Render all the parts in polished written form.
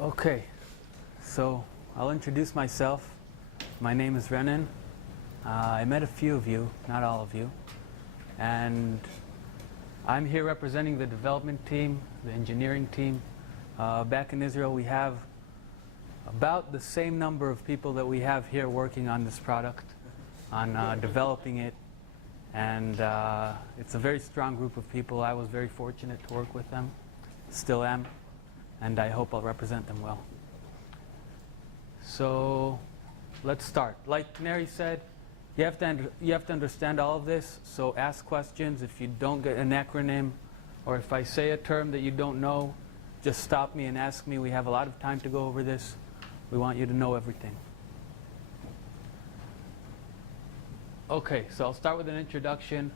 Okay, so I'll introduce myself. My name is Renan. I met a few of you, not all of you, and I'm here representing the development team, the engineering team. Back in Israel, we have about the same number of people that we have here working on this product, on developing it, and it's a very strong group of people. I was very fortunate to work with them, still am, and I hope I'll represent them well. So let's start. Like Mary said, you have to understand all of this, so ask questions. If you don't get an acronym, or if I say a term that you don't know, just stop me and ask me. We have a lot of time to go over this. We want you to know everything. Okay, so I'll start with an introduction,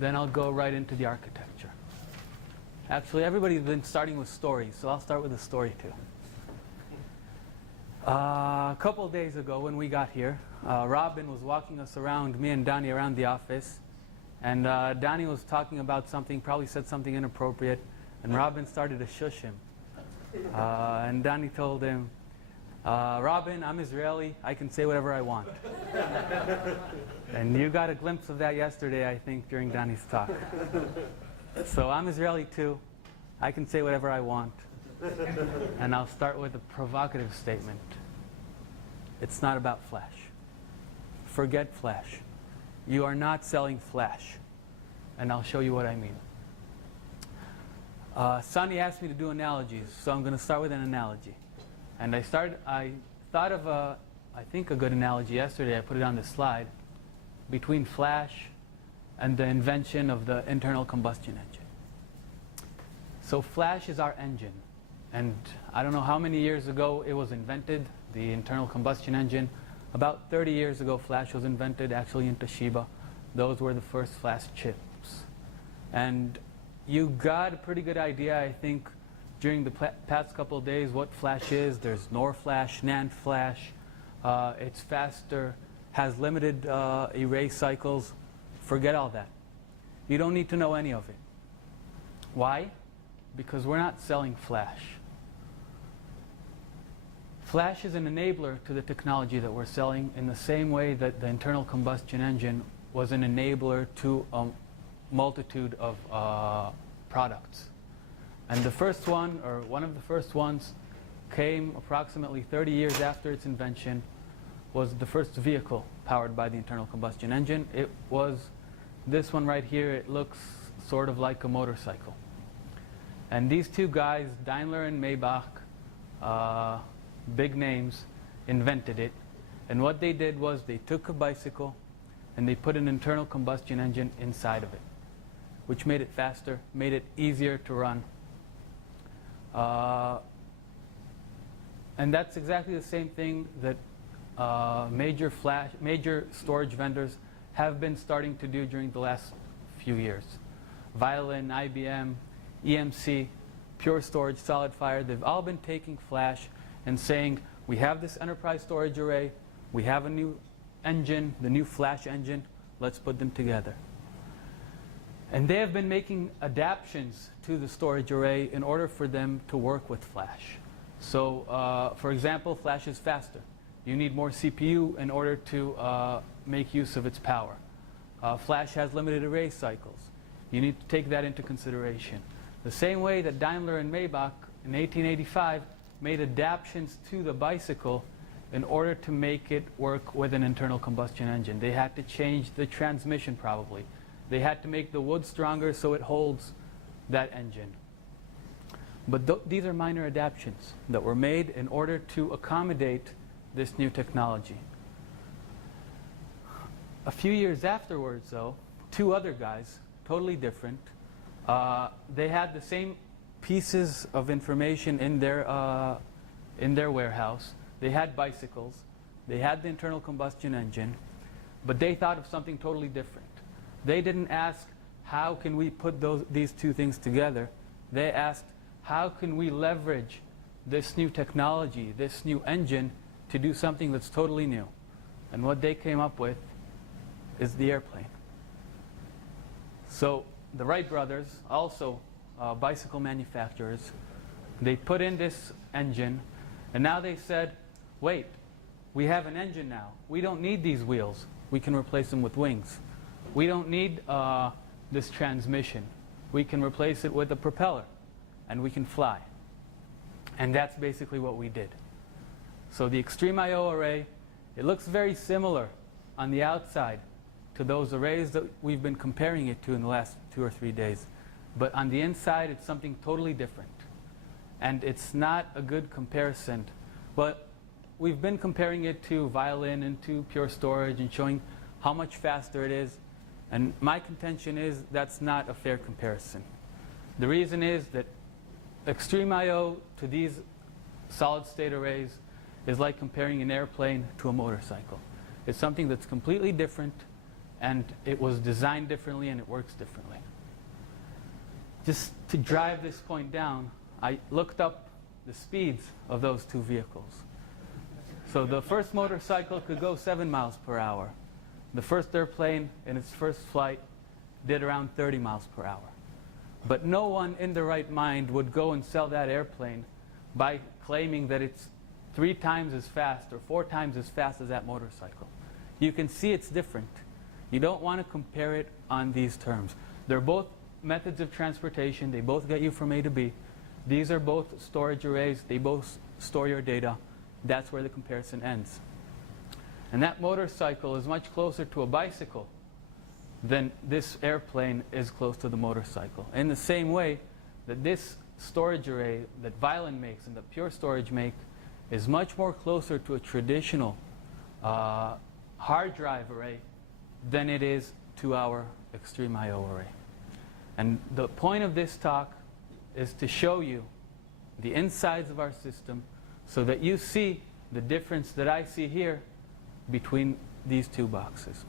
then I'll go right into the architecture. Actually, everybody's been starting with stories, so I'll start with a story too. A couple of days ago when we got here, Robin was walking us around, me and Donnie, around the office, and Donnie was talking about something, probably said something inappropriate, and Robin started to shush him. And Donnie told him, Robin, I'm Israeli, I can say whatever I want. And you got a glimpse of that yesterday, I think, during Donnie's talk. So I'm Israeli too, I can say whatever I want. And I'll start with a provocative statement. It's not about flash. Forget flash. You are not selling flash. And I'll show you what I mean. Sonny asked me to do analogies, so I'm going to start with an analogy. And I thought of I think a good analogy yesterday. I put it on the slide between flash and the invention of the internal combustion engine. So flash is our engine. And I don't know how many years ago it was invented, the internal combustion engine. About 30 years ago, flash was invented, actually in Toshiba. Those were the first flash chips. And you got a pretty good idea, I think, during the past couple of days what flash is. There's NOR flash, NAND flash. It's faster, has limited erase cycles. Forget all that. You don't need to know any of it. Why? Because we're not selling flash. Flash is an enabler to the technology that we're selling in the same way that the internal combustion engine was an enabler to a multitude of products. And the first one, or one of the first ones, came approximately 30 years after its invention, was the first vehicle powered by the internal combustion engine. It was this one right here. It looks sort of like a motorcycle. And these two guys, Daimler and Maybach, big names, invented it. And what they did was they took a bicycle and they put an internal combustion engine inside of it, which made it faster, made it easier to run. And that's exactly the same thing that major storage vendors have been starting to do during the last few years. Violin, IBM, EMC, Pure Storage, SolidFire, they've all been taking flash and saying, we have this enterprise storage array, we have a new engine, the new flash engine, let's put them together. And they have been making adaptations to the storage array in order for them to work with flash. So, for example, flash is faster. You need more CPU in order to make use of its power. Flash has limited erase cycles. You need to take that into consideration. The same way that Daimler and Maybach in 1885 made adaptations to the bicycle in order to make it work with an internal combustion engine. They had to change the transmission probably. They had to make the wood stronger so it holds that engine. But these are minor adaptations that were made in order to accommodate this new technology. A few years afterwards, though, two other guys, totally different, they had the same pieces of information in their warehouse. They had bicycles. They had the internal combustion engine. But they thought of something totally different. They didn't ask, how can we put these two things together? They asked, how can we leverage this new technology, this new engine, to do something that's totally new? And what they came up with is the airplane. So the Wright brothers, also bicycle manufacturers, They put in this engine, and now they said, wait, we have an engine now. We don't need these wheels. We can replace them with wings. We don't need this transmission. We can replace it with a propeller, and we can fly. And that's basically what we did. So the XtremIO array, it looks very similar on the outside to those arrays that we've been comparing it to in the last 2 or 3 days. But on the inside, it's something totally different. And it's not a good comparison. But we've been comparing it to Violin and to Pure Storage and showing how much faster it is. And my contention is that's not a fair comparison. The reason is that XtremIO to these solid-state arrays is like comparing an airplane to a motorcycle. It's something that's completely different, and it was designed differently, and it works differently. Just to drive this point down, I looked up the speeds of those two vehicles. So the first motorcycle could go 7 miles per hour. The first airplane in its first flight did around 30 miles per hour. But no one in their right mind would go and sell that airplane by claiming that it's 3 times as fast or 4 times as fast as that motorcycle. You can see it's different. You don't want to compare it on these terms. They're both methods of transportation. They both get you from A to B. These are both storage arrays. They both store your data. That's where the comparison ends. And that motorcycle is much closer to a bicycle than this airplane is close to the motorcycle. In the same way that this storage array that Violin makes and that Pure Storage make is much more closer to a traditional hard drive array than it is to our XtremIO array. And the point of this talk is to show you the insides of our system so that you see the difference that I see here between these two boxes.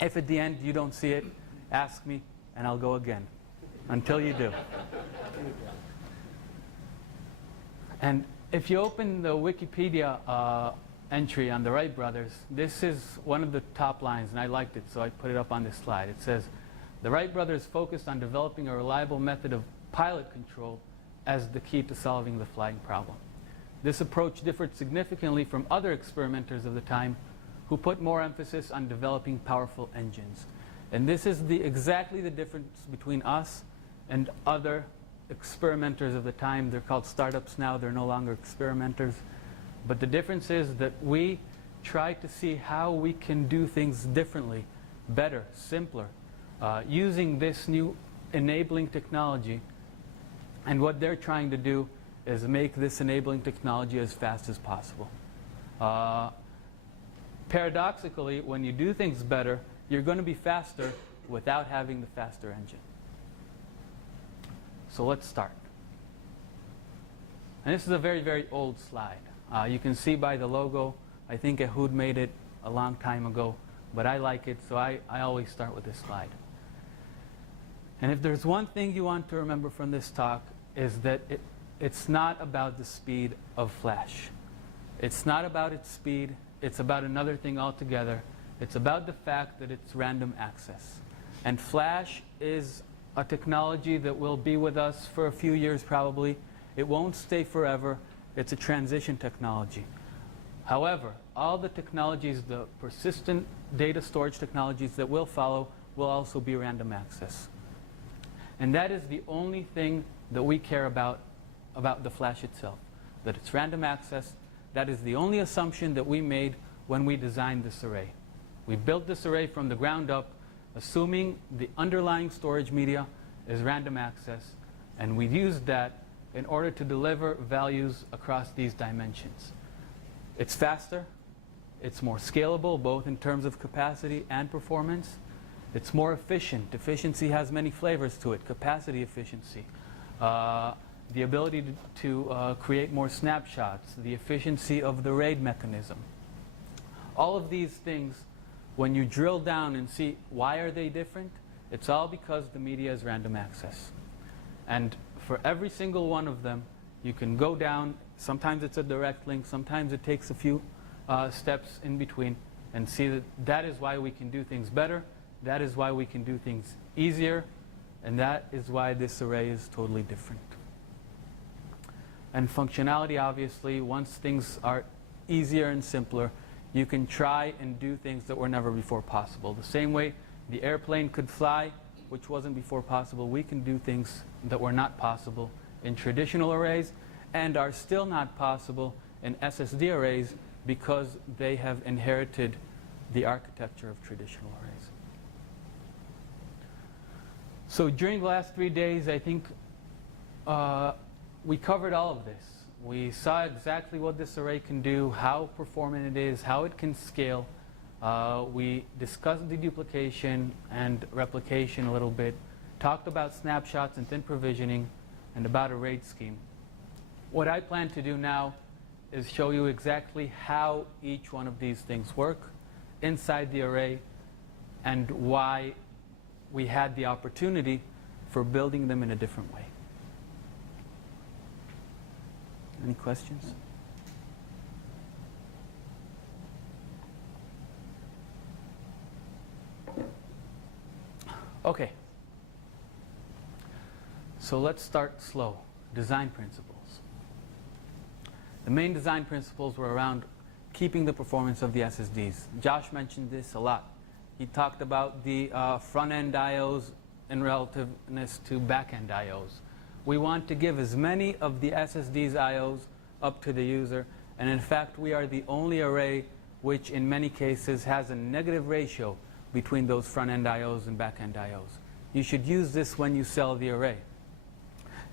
If at the end you don't see it, ask me and I'll go again until you do. And if you open the Wikipedia entry on the Wright brothers, this is one of the top lines, and I liked it, so I put it up on this slide. It says, "The Wright brothers focused on developing a reliable method of pilot control as the key to solving the flying problem. This approach differed significantly from other experimenters of the time who put more emphasis on developing powerful engines." And this is exactly the difference between us and other experimenters of the time. They're called startups now. They're no longer experimenters. But the difference is that we try to see how we can do things differently, better, simpler, using this new enabling technology. And what they're trying to do is make this enabling technology as fast as possible. Paradoxically, when you do things better, you're going to be faster without having the faster engine. So let's start. And this is a very, very old slide. You can see by the logo, I think Ehud made it a long time ago, but I like it, so I always start with this slide. And if there's one thing you want to remember from this talk, is that it's not about the speed of flash. It's not about its speed. It's about another thing altogether. It's about the fact that it's random access. And flash is a technology that will be with us for a few years probably. It won't stay forever. It's a transition technology. However, all the technologies, the persistent data storage technologies that will follow will also be random access. And that is the only thing that we care about the flash itself, that it's random access. That is the only assumption that we made when we designed this array. We built this array from the ground up, assuming the underlying storage media is random access, and we used that in order to deliver values across these dimensions. It's faster, it's more scalable, both in terms of capacity and performance. It's more efficient. Efficiency has many flavors to it. Capacity efficiency, the ability to create more snapshots, the efficiency of the RAID mechanism. All of these things, when you drill down and see why are they different, it's all because the media is random access. And for every single one of them, you can go down. Sometimes it's a direct link. Sometimes it takes a few steps in between, and see that that is why we can do things better. That is why we can do things easier. And that is why this array is totally different. And functionality, obviously, once things are easier and simpler, you can try and do things that were never before possible. The same way the airplane could fly, which wasn't before possible, we can do things that were not possible in traditional arrays and are still not possible in SSD arrays because they have inherited the architecture of traditional arrays. So during the last 3 days, I think we covered all of this. We saw exactly what this array can do, how performant it is, how it can scale. We discussed deduplication and replication a little bit, talked about snapshots and thin provisioning, and about a RAID scheme. What I plan to do now is show you exactly how each one of these things work inside the array and why we had the opportunity for building them in a different way. Any questions? Okay. So let's start slow. Design principles. The main design principles were around keeping the performance of the SSDs. Josh mentioned this a lot. He talked about the front-end IOs in relativeness to back-end IOs. We want to give as many of the SSD's IOs up to the user, and in fact we are the only array which in many cases has a negative ratio between those front-end IOs and back-end IOs. You should use this when you sell the array.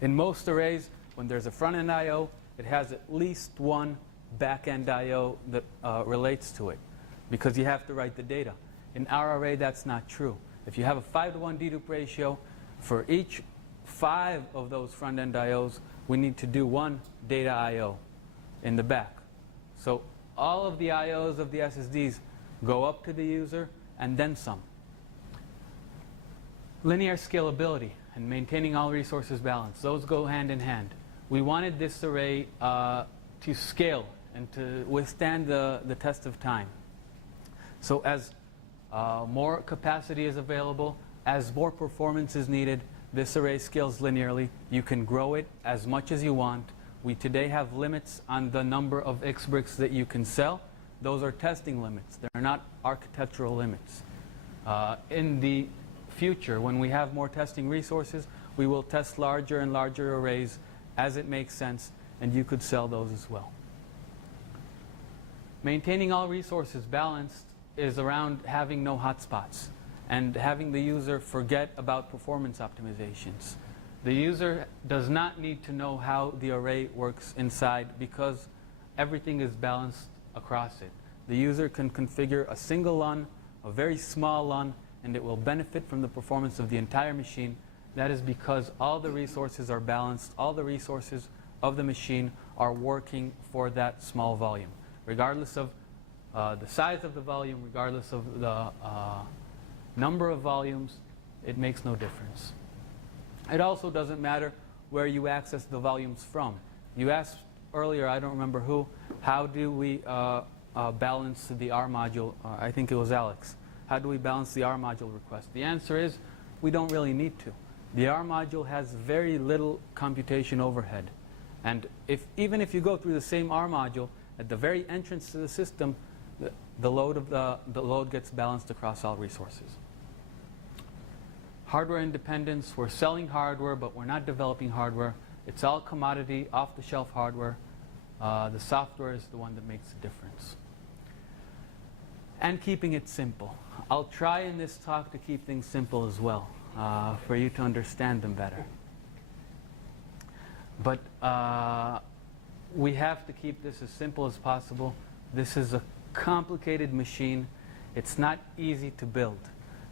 In most arrays, when there's a front-end IO, it has at least one back-end IO that relates to it, because you have to write the data. In our array, that's not true. If you have a 5-to-1 dedupe ratio, for each 5 of those front-end IOs, we need to do one data IO in the back. So all of the IOs of the SSDs go up to the user and then some. Linear scalability and maintaining all resources balanced, those go hand in hand. We wanted this array to scale and to withstand the test of time. So as more capacity is available, as more performance is needed, this array scales linearly. You can grow it as much as you want. We today have limits on the number of X bricks that you can sell. Those are testing limits. They're not architectural limits. In the future, when we have more testing resources, we will test larger and larger arrays as it makes sense, and you could sell those as well. Maintaining all resources balanced is around having no hotspots and having the user forget about performance optimizations. The user does not need to know how the array works inside because everything is balanced across it. The user can configure a single LUN, a very small LUN, and it will benefit from the performance of the entire machine. That is because all the resources are balanced, all the resources of the machine are working for that small volume. Regardless of the size of the volume, regardless of the number of volumes, it makes no difference. It also doesn't matter where you access the volumes from. You asked earlier, I don't remember who, how do we balance the R module? I think it was Alex. How do we balance the R module request? The answer is we don't really need to. The R module has very little computation overhead. And even if you go through the same R module, at the very entrance to the system, the load gets balanced across all resources. Hardware independence, we're selling hardware, but we're not developing hardware. It's all commodity, off-the-shelf hardware. The software is the one that makes the difference. And keeping it simple. I'll try in this talk to keep things simple as well, for you to understand them better. But we have to keep this as simple as possible. This is a complicated machine. It's not easy to build.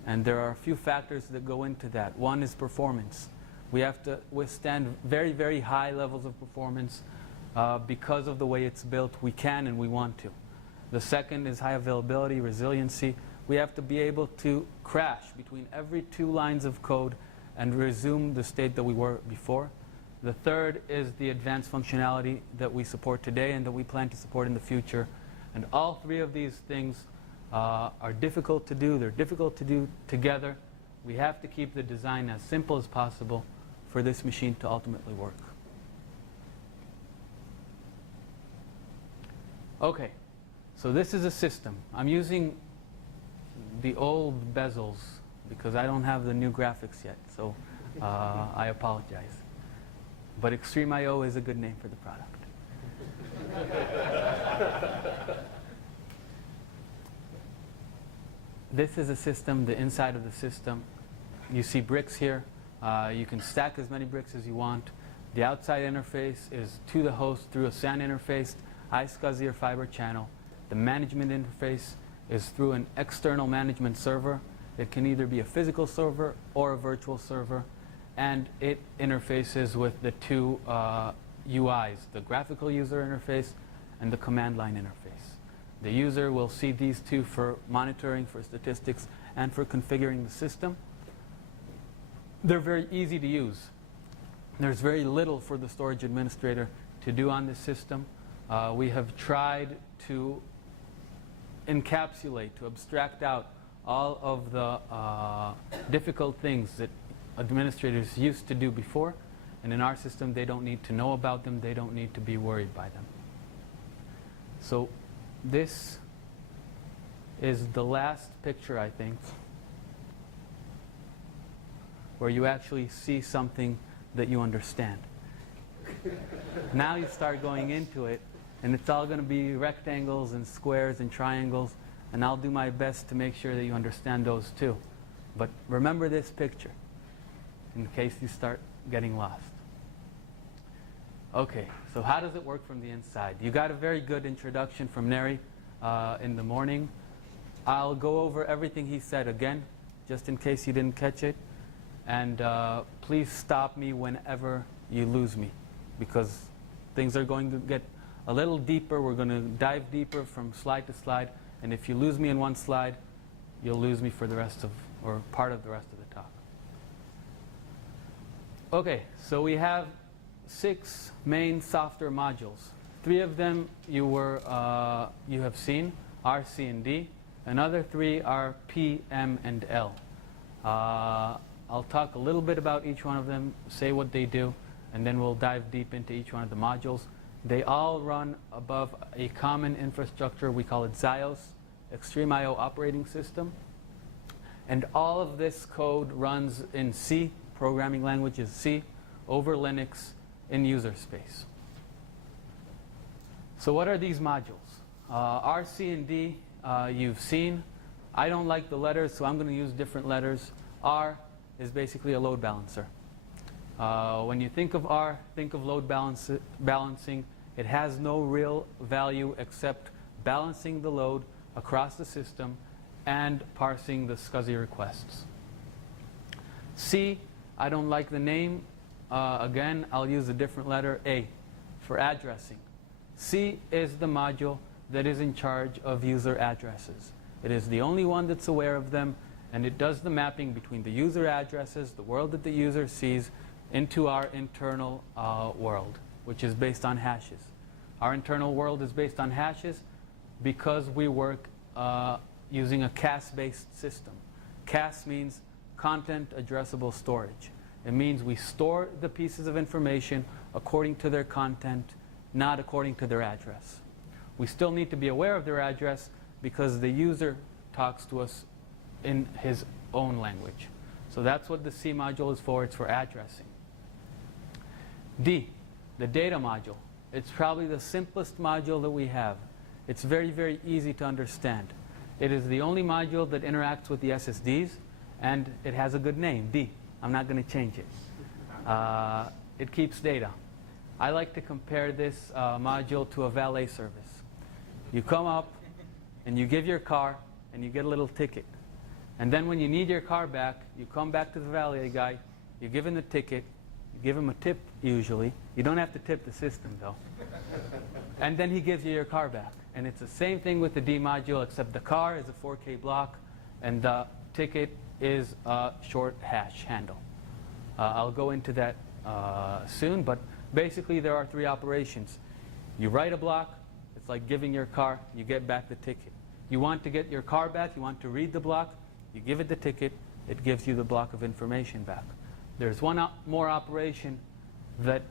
And there are a few factors that go into that. One is performance. We have to withstand very, very high levels of performance because of the way it's built. We can and we want to. The second is high availability, resiliency. We have to be able to crash between every 2 lines of code and resume the state that we were before. The third is the advanced functionality that we support today and that we plan to support in the future. And all 3 of these things are difficult to do. They're difficult to do together. We have to keep the design as simple as possible for this machine to ultimately work. Okay, so this is a system. I'm using the old bezels because I don't have the new graphics yet, so I apologize. But XtremIO is a good name for the product. This is a system, the inside of the system. You see bricks here. You can stack as many bricks as you want. The outside interface is to the host through a SAN interface, iSCSI or fiber channel. The management interface is through an external management server. It can either be a physical server or a virtual server. And it interfaces with the two UIs, the graphical user interface and the command line interface. The user will see these two for monitoring, for statistics, and for configuring the system. They're very easy to use. There's very little for the storage administrator to do on this system. We have tried to encapsulate, to abstract out all of the difficult things that administrators used to do before. And in our system, they don't need to know about them. They don't need to be worried by them. So this is the last picture, I think, where you actually see something that you understand. Now you start going into it, and it's all going to be rectangles and squares and triangles, and I'll do my best to make sure that you understand those too. But remember this picture in case you start getting lost. Okay, so how does it work from the inside? You got a very good introduction from Neri in the morning. I'll go over everything he said again, just in case you didn't catch it. And please stop me whenever you lose me, because things are going to get a little deeper. We're going to dive deeper from slide to slide. And if you lose me in one slide, you'll lose me for the rest of, or part of the rest of the talk. Okay, so we have 6 main software modules. 3 of them you have seen, R, C, and D. Another 3 are P, M, and L. I'll talk a little bit about each one of them, say what they do, and then we'll dive deep into each one of the modules. They all run above a common infrastructure. We call it XIOS, XtremIO operating system. And all of this code runs in C, programming language is C, over Linux in user space. So what are these modules? R, C, and D you've seen. I don't like the letters, so I'm going to use different letters. R is basically a load balancer. When you think of R, think of load balancing. It has no real value except balancing the load across the system and parsing the SCSI requests. C, I don't like the name. Again, I'll use a different letter, A, for addressing. C is the module that is in charge of user addresses. It is the only one that's aware of them, and it does the mapping between the user addresses, the world that the user sees, into our internal world, which is based on hashes. Our internal world is based on hashes because we work using a CAS-based system. CAS means Content Addressable Storage. It means we store the pieces of information according to their content, not according to their address. We still need to be aware of their address because the user talks to us in his own language. So that's what the C module is for. It's for addressing. D, the data module. It's probably the simplest module that we have. It's very, very easy to understand. It is the only module that interacts with the SSDs, and it has a good name, D. I'm not going to change it. It keeps data. I like to compare this module to a valet service. You come up, and you give your car, and you get a little ticket. And then when you need your car back, you come back to the valet guy, you give him the ticket, you give him a tip usually. You don't have to tip the system though. And then he gives you your car back. And it's the same thing with the D module, except the car is a 4K block and the ticket is a short hash handle. I'll go into that soon, but basically there are 3 operations. You write a block, it's like giving your car, you get back the ticket. You want to get your car back, you want to read the block, you give it the ticket, it gives you the block of information back. There's one more operation that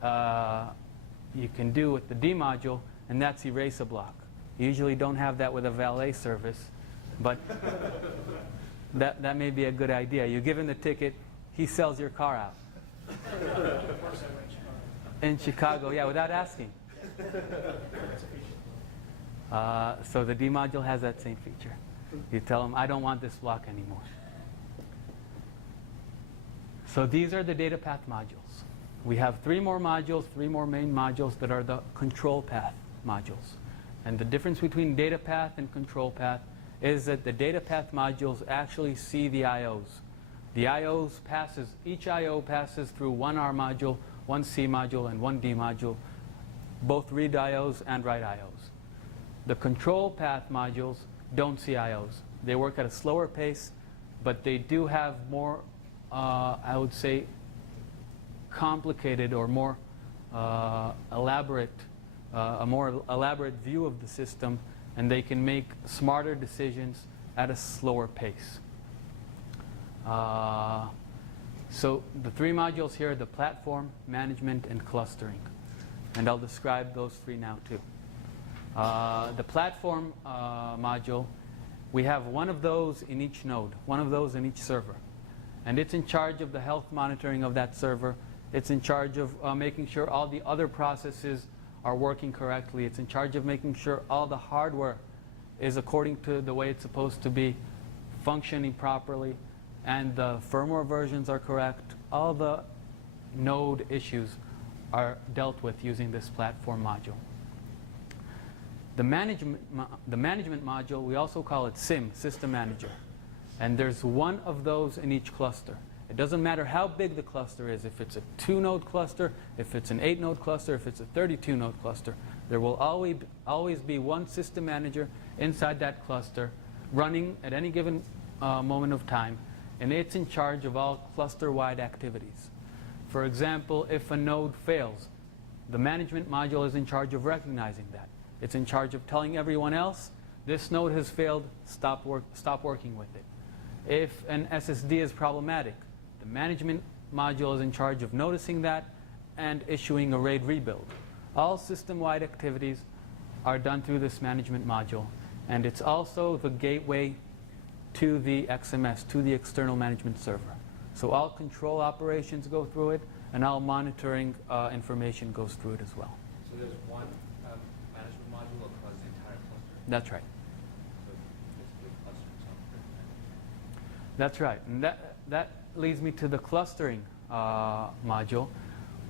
you can do with the D module, and that's erase a block. You usually don't have that with a valet service, but that may be a good idea. You give him the ticket, he sells your car out. In Chicago, yeah, without asking. So the D module has that same feature. You tell them, I don't want this block anymore. So these are the data path modules. We have 3 more modules, 3 more main modules that are the control path modules. And the difference between data path and control path is that the data path modules actually see the IOs. The IOs passes, each IO passes through one R module, one C module, and one D module, both read IOs and write IOs. The control path modules don't see IOs. They work at a slower pace, but they do have more, I would say, complicated or more elaborate, a more elaborate view of the system, and they can make smarter decisions at a slower pace. So the 3 modules here are the platform, management, and clustering. And I'll describe those 3 now too. The platform module, we have one of those in each node, one of those in each server. And it's in charge of the health monitoring of that server. It's in charge of making sure all the other processes are working correctly. It's in charge of making sure all the hardware is according to the way it's supposed to be, functioning properly, and the firmware versions are correct. All the node issues are dealt with using this platform module. The management module, we also call it SIM, System Manager. And there's one of those in each cluster. It doesn't matter how big the cluster is, if it's a 2-node cluster, if it's an 8-node cluster, if it's a 32-node cluster. There will always be one system manager inside that cluster running at any given moment of time, and it's in charge of all cluster-wide activities. For example, if a node fails, the management module is in charge of recognizing that. It's in charge of telling everyone else, this node has failed, stop working with it. If an SSD is problematic, the management module is in charge of noticing that and issuing a RAID rebuild. All system-wide activities are done through this management module, and it's also the gateway to the XMS, to the external management server. So all control operations go through it, and all monitoring information goes through it as well. So there's one management module across the entire cluster? That's right. So basically cluster software. That's right. And that leads me to the clustering module.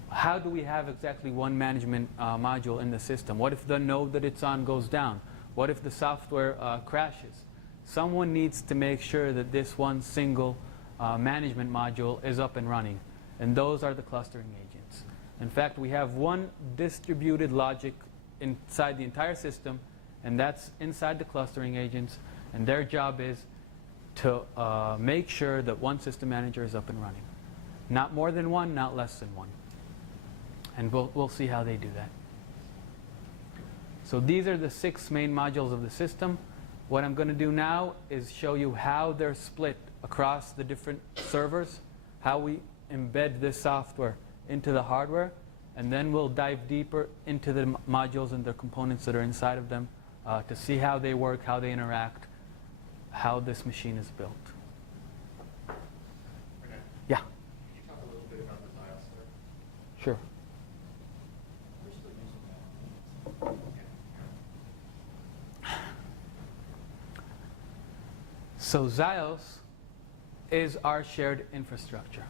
How do we have exactly one management module in the system? What if the node that it's on goes down? What if the software crashes? Someone needs to make sure that this one single management module is up and running. And those are the clustering agents. In fact, we have one distributed logic inside the entire system, and that's inside the clustering agents. And their job is to make sure that one system manager is up and running. Not more than one, not less than one. And we'll see how they do that. So these are the 6 main modules of the system. What I'm going to do now is show you how they're split across the different servers, how we embed this software into the hardware, and then we'll dive deeper into the modules and the components that are inside of them to see how they work, how they interact, how this machine is built. Okay. Yeah? Can you talk a little bit about the XIOS there? Sure. We're still using that. So XIOS is our shared infrastructure.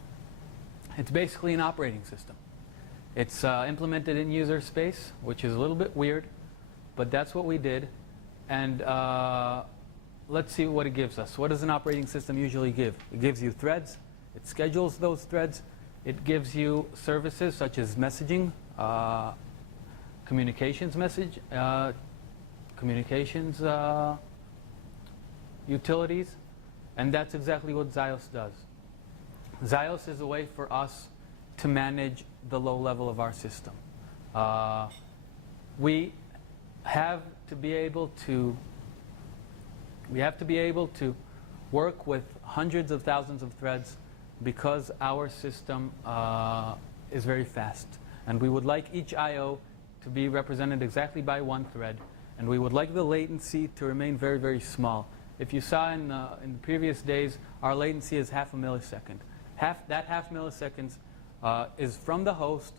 It's basically an operating system. It's implemented in user space, which is a little bit weird, but that's what we did. And let's see what it gives us. What does an operating system usually give? It gives you threads. It schedules those threads. It gives you services such as messaging, communications utilities, and that's exactly what XIOS does. XIOS is a way for us to manage the low level of our system. We have to be able to work with hundreds of thousands of threads because our system is very fast. And we would like each I/O to be represented exactly by one thread. And we would like the latency to remain very, very small. If you saw in the previous days, our latency is half a millisecond. That half milliseconds is from the host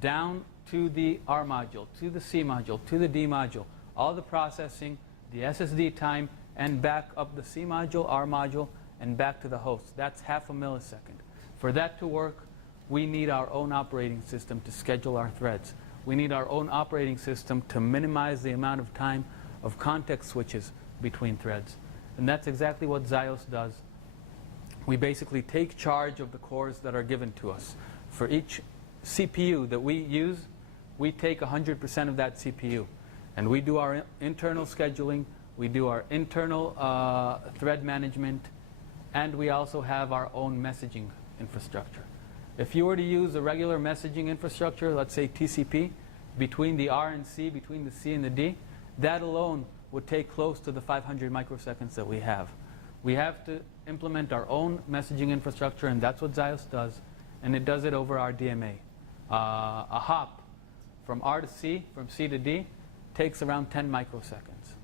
down to the R module, to the C module, to the D module. All the processing, the SSD time, and back up the C module, R module, and back to the host. That's half a millisecond. For that to work, we need our own operating system to schedule our threads. We need our own operating system to minimize the amount of time of context switches between threads. And that's exactly what XIOS does. We basically take charge of the cores that are given to us. For each CPU that we use, we take 100% of that CPU. And we do our internal scheduling, we do our internal thread management, and we also have our own messaging infrastructure. If you were to use a regular messaging infrastructure, let's say TCP, between the R and C, between the C and the D, that alone would take close to the 500 microseconds that we have. We have to implement our own messaging infrastructure, and that's what XIOS does, and it does it over our DMA. A hop from R to C, from C to D, takes around 10 microseconds.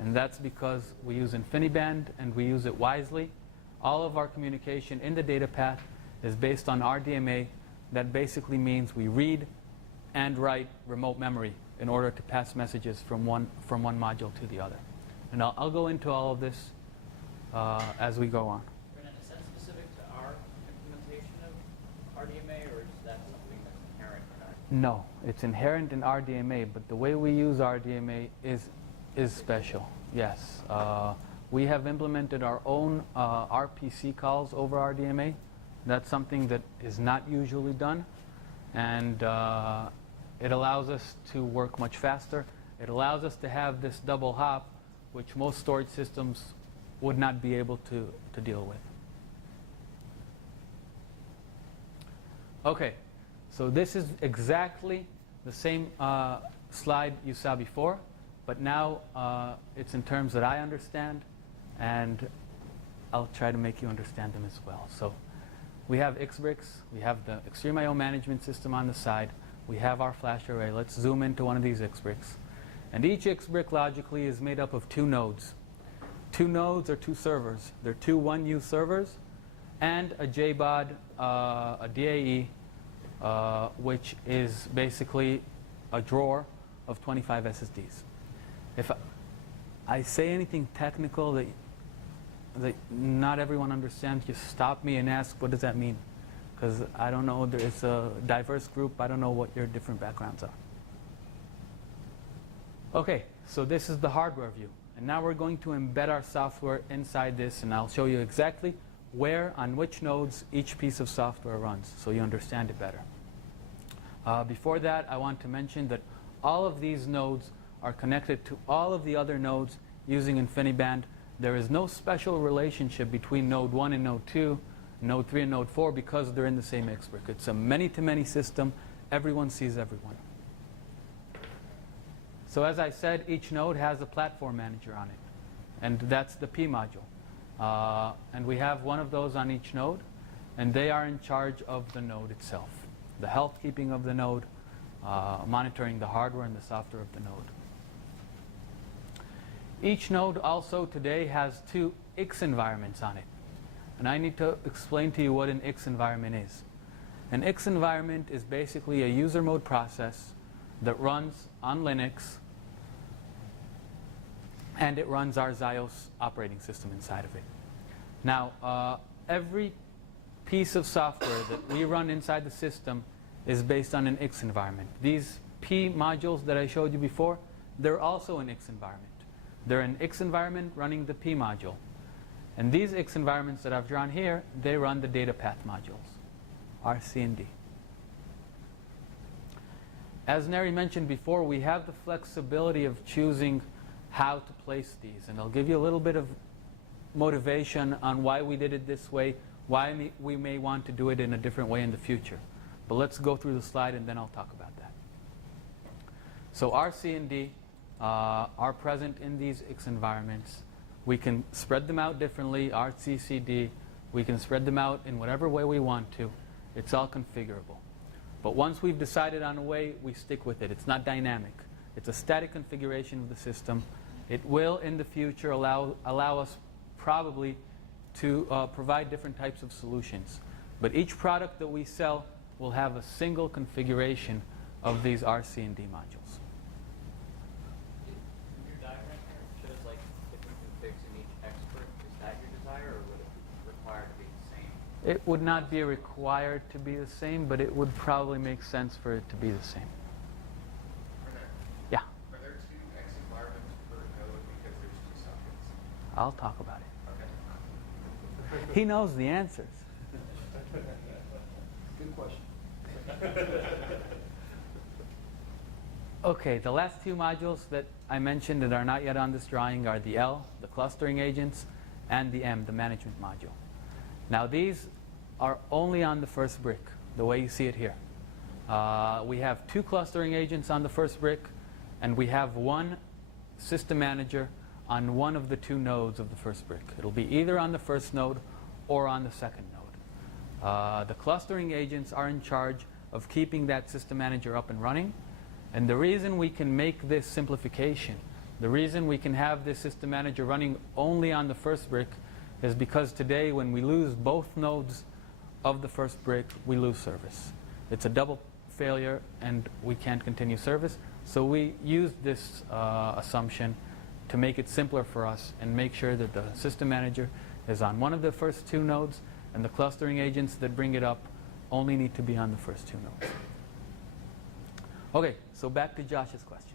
And that's because we use InfiniBand, and we use it wisely. All of our communication in the data path is based on RDMA. That basically means we read and write remote memory in order to pass messages from one module to the other. And I'll go into all of this as we go on. Brennan, is that specific to our implementation of RDMA, or is that something that's inherent in our? No, it's inherent in RDMA, but the way we use RDMA is special. Yes, we have implemented our own RPC calls over RDMA. That's something that is not usually done, and it allows us to work much faster. It allows us to have this double hop, which most storage systems would not be able to deal with. Okay, so this is exactly the same slide you saw before, but now it's in terms that I understand, and I'll try to make you understand them as well. So we have XBricks, we have the XtremIO management system on the side, we have our flash array. Let's zoom into one of these XBricks. And each XBrick logically is made up of two nodes. Two nodes are two servers. They're two 1U servers and a JBOD, a DAE, which is basically a drawer of 25 SSDs. If I say anything technical that not everyone understands, just stop me and ask, what does that mean? Because I don't know, it's a diverse group, I don't know what your different backgrounds are. Okay, so this is the hardware view. And now we're going to embed our software inside this, and I'll show you exactly where, on which nodes, each piece of software runs, so you understand it better. Before that, I want to mention that all of these nodes are connected to all of the other nodes using InfiniBand. There is no special relationship between node 1 and node 2, node 3 and node 4, because they're in the same XBrick. It's a many-to-many system. Everyone sees everyone. So as I said, each node has a platform manager on it, and that's the P module. And we have one of those on each node, and they are in charge of the node itself, the health keeping of the node, monitoring the hardware and the software of the node. Each node also today has two X environments on it. And I need to explain to you what an X environment is. An X environment is basically a user mode process that runs on Linux, and it runs our XIOS operating system inside of it. Now, every piece of software that we run inside the system is based on an X environment. These P modules that I showed you before, they're also an X environment. They're an X environment running the P module. And these X environments that I've drawn here, they run the data path modules, R, C, and D. As Neri mentioned before, we have the flexibility of choosing how to place these. And I'll give you a little bit of motivation on why we did it this way, why we may want to do it in a different way in the future. But let's go through the slide, and then I'll talk about that. So R, C, and D are present in these X environments. We can spread them out differently, R, C, C, D. We can spread them out in whatever way we want to. It's all configurable. But once we've decided on a way, we stick with it. It's not dynamic. It's a static configuration of the system. It will, in the future, allow us probably to provide different types of solutions. But each product that we sell will have a single configuration of these RC and D modules. Your diagram here shows like different configs in each expert. Is that your desire, or would it require to be the same? It would not be required to be the same, but it would probably make sense for it to be the same. Yeah, Are there two X environments per node because there's two sockets? I'll talk about it. Okay. He knows the answers. Good question. Okay, the last two modules that I mentioned that are not yet on this drawing are the L, the clustering agents, and the M, the management module. Now these are only on the first brick, the way you see it here. We have two clustering agents on the first brick, and we have one system manager on one of the two nodes of the first brick. It'll be either on the first node or on the second node. The clustering agents are in charge of keeping that system manager up and running. And the reason we can make this simplification, the reason we can have this system manager running only on the first brick, is because today when we lose both nodes of the first brick, we lose service. It's a double failure and we can't continue service. So we used this assumption to make it simpler for us and make sure that the system manager is on one of the first two nodes, and the clustering agents that bring it up only need to be on the first two nodes. Okay, so back to Josh's question.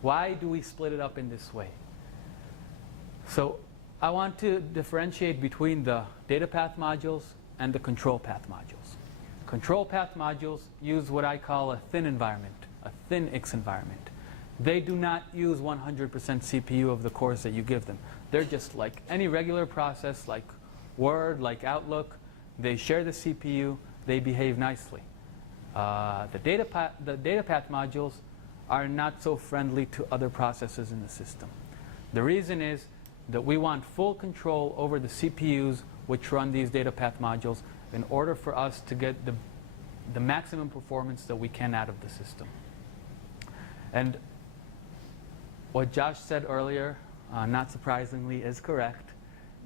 Why do we split it up in this way? So I want to differentiate between the data path modules and the control path modules. Control path modules use what I call a thin environment, a thin X environment. They do not use 100% CPU of the cores that you give them. They're just like any regular process, like Word, like Outlook. They share the CPU. They behave nicely. The data path modules are not so friendly to other processes in the system. The reason is that we want full control over the CPUs which run these data path modules in order for us to get the maximum performance that we can out of the system. And what Josh said earlier, not surprisingly, is correct.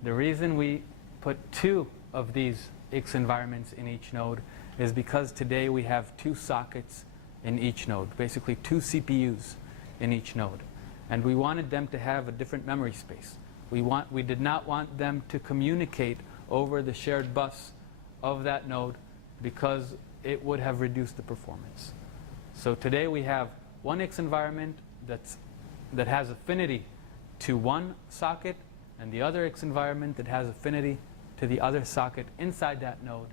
The reason we put two of these X environments in each node is because today we have two sockets in each node, basically two CPUs in each node. And we wanted them to have a different memory space. We did not want them to communicate over the shared bus of that node because it would have reduced the performance. So today we have one X environment that has affinity to one socket, and the other X environment that has affinity to the other socket inside that node.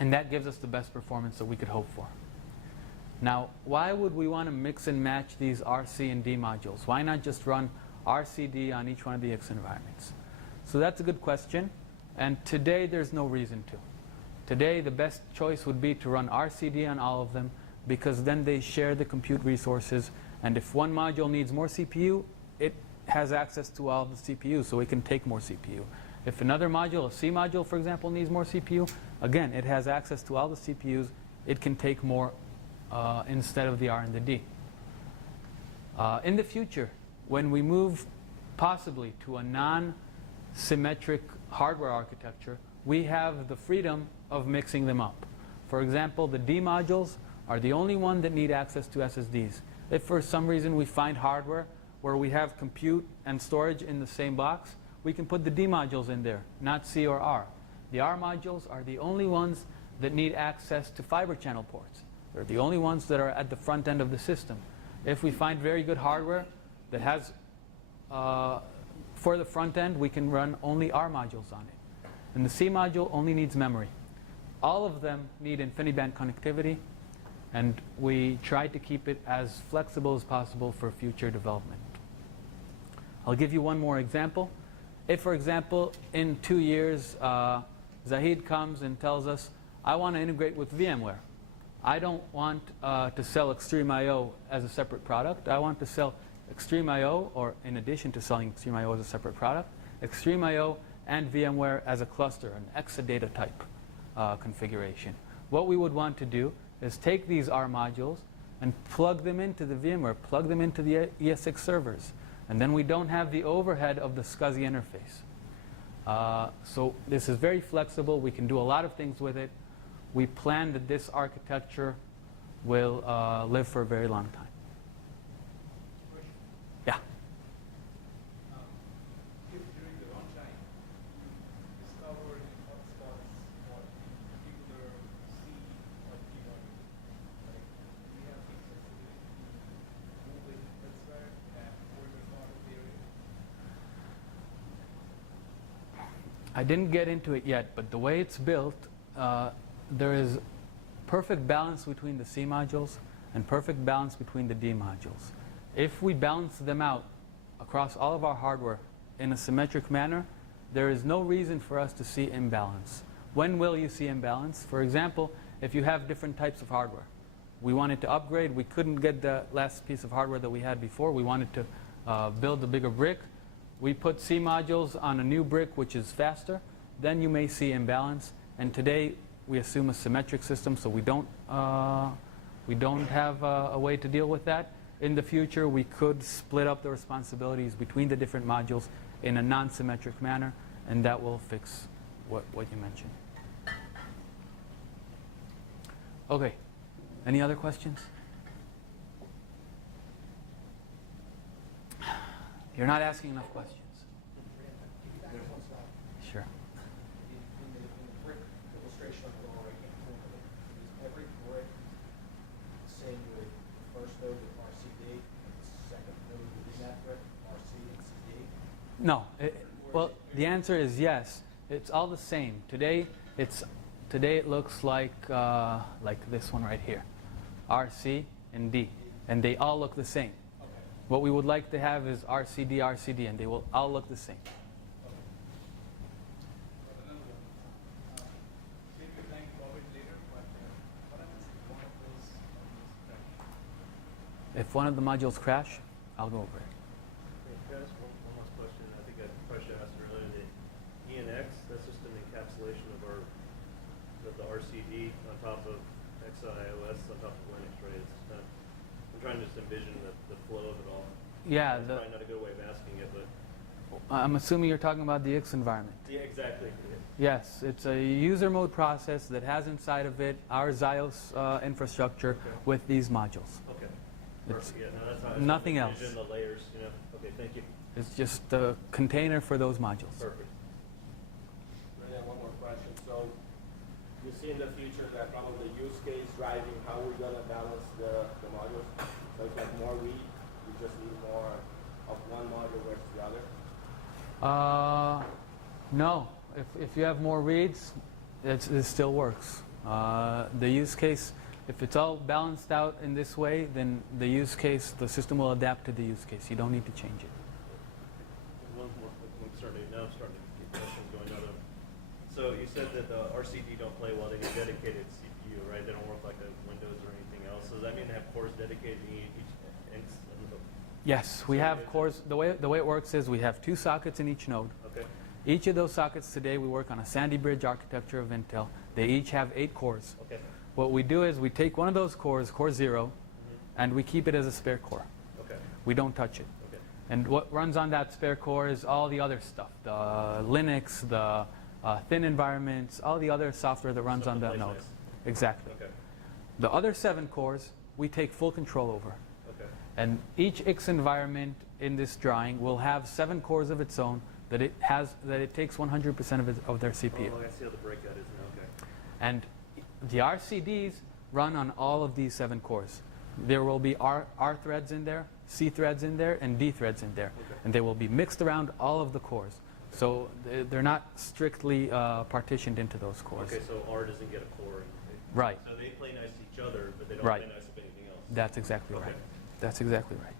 And that gives us the best performance that we could hope for. Now, why would we want to mix and match these RC and D modules? Why not just run RCD on each one of the X environments? So that's a good question. And today, there's no reason to. Today, the best choice would be to run RCD on all of them, because then they share the compute resources. And if one module needs more CPU, it has access to all of the CPUs, so it can take more CPU. If another module, a C module, for example, needs more CPU, again, it has access to all the CPUs. It can take more instead of the R and the D. In the future, when we move possibly to a non-symmetric hardware architecture, we have the freedom of mixing them up. For example, the D modules are the only one that need access to SSDs. If for some reason we find hardware where we have compute and storage in the same box, we can put the D modules in there, not C or R. The R modules are the only ones that need access to fiber channel ports. They're the only ones that are at the front end of the system. If we find very good hardware that has, for the front end, we can run only R modules on it. And the C module only needs memory. All of them need InfiniBand connectivity, and we try to keep it as flexible as possible for future development. I'll give you one more example. If, for example, in 2 years, Zahid comes and tells us, I want to integrate with VMware. I don't want to sell XtremIO as a separate product. I want to sell XtremIO, or in addition to selling XtremIO as a separate product, XtremIO and VMware as a cluster, an Exadata type configuration. What we would want to do is take these R modules and plug them into the VMware, plug them into the ESX servers. And then we don't have the overhead of the SCSI interface. So this is very flexible. We can do a lot of things with it. We plan that this architecture will live for a very long time. Yeah. If during the runtime discover any hotspots or particular C or P1, like we have the accessibility to move it elsewhere and further part of the area. I didn't get into it yet, but the way it's built, there is perfect balance between the C modules and perfect balance between the D modules. If we balance them out across all of our hardware in a symmetric manner, there is no reason for us to see imbalance. When will you see imbalance? For example, if you have different types of hardware. We wanted to upgrade. We couldn't get the last piece of hardware that we had before. We wanted to build a bigger brick. We put C modules on a new brick, which is faster. Then you may see imbalance. And today, we assume a symmetric system, so we don't have a way to deal with that. In the future, we could split up the responsibilities between the different modules in a non-symmetric manner, and that will fix what you mentioned. Okay. Any other questions? You're not asking enough questions. Sure. In the brick illustration on the lower right-hand corner, is every brick the same with the first node with RCD and the second node within that brick, RC and CD? No. Well, the answer is yes. It's all the same. Today it looks like this one right here, RC and D, and they all look the same. Okay. What we would like to have is RCD, RCD, and they will all look the same. If one of the modules crash, I'll go over it. Can I ask one last question? I think I probably should have asked it earlier. The ENX, that's just an encapsulation of the RCD on top of XIOS on top of Linux, right? It's kind of, I'm trying to just envision the flow of it all. Yeah. That's probably not a good way of asking it, but I'm assuming you're talking about the X environment. yeah, exactly. Yes, it's a user mode process that has inside of it our Zios infrastructure with these modules. Okay. It's Perfect. Yeah, no, that's how nothing I else. envision the layers, you know. Okay, thank you. It's just the container for those modules. Perfect. Yeah, one more question. So you see in the future that probably use case driving how we're gonna balance the modules. So if you have more read, you just need more of one module versus the other. No. If you have more reads, it still works. The use case, if it's all balanced out in this way, then the use case, the system will adapt to the use case. You don't need to change it. One more. I'm starting to get questions going out of. So you said that the RCD don't play well. They need dedicated CPU, right? They don't work like a Windows or anything else. So does that mean they have cores dedicated to each instance? Yes, we have cores. The way it works is we have 2 sockets in each node. Okay. Each of those sockets today, we work on a Sandy Bridge architecture of Intel. They each have 8 cores. Okay. What we do is we take one of those cores, core 0, and we keep it as a spare core. Okay. We don't touch it. Okay. And what runs on that spare core is all the other stuff, the Linux, the thin environments, all the other software that runs on that node. Nice. Exactly. Okay. The other 7 cores, we take full control over. Okay. And each X environment in this drawing will have 7 cores of its own that it takes 100% of their CPU. Oh, I see how the breakout is now. Okay. And the RCDs run on all of these 7 cores. There will be R threads in there, C threads in there, and D threads in there. Okay. And they will be mixed around all of the cores. So they're not strictly partitioned into those cores. Okay, so R doesn't get a core. Right. So they play nice to each other, but they don't Right. play nice with anything else. That's exactly Okay. right. That's exactly right.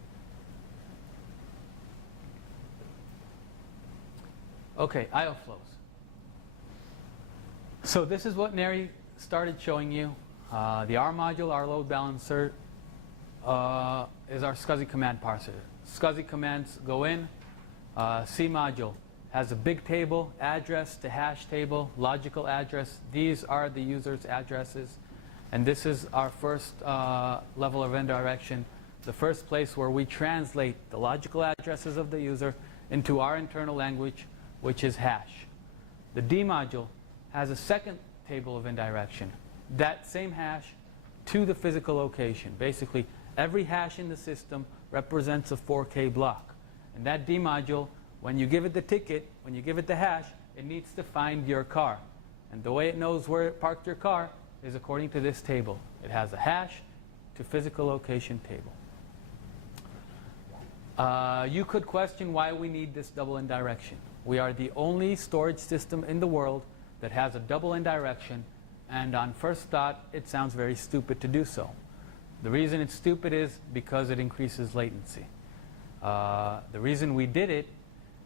Okay, IO flows. So this is what Neri started showing you. The R module, our load balancer, is our SCSI command parser. SCSI commands go in. C module has a big table, address to hash table, logical address. These are the user's addresses. And this is our first level of indirection, the first place where we translate the logical addresses of the user into our internal language, which is hash. The D module has a second table of indirection. That same hash to the physical location. Basically, every hash in the system represents a 4K block. And that D module, when you give it the ticket, when you give it the hash, it needs to find your car. And the way it knows where it parked your car is according to this table. It has a hash to physical location table. You could question why we need this double indirection. We are the only storage system in the world that has a double indirection, and on first thought, it sounds very stupid to do so. The reason it's stupid is because it increases latency. The reason we did it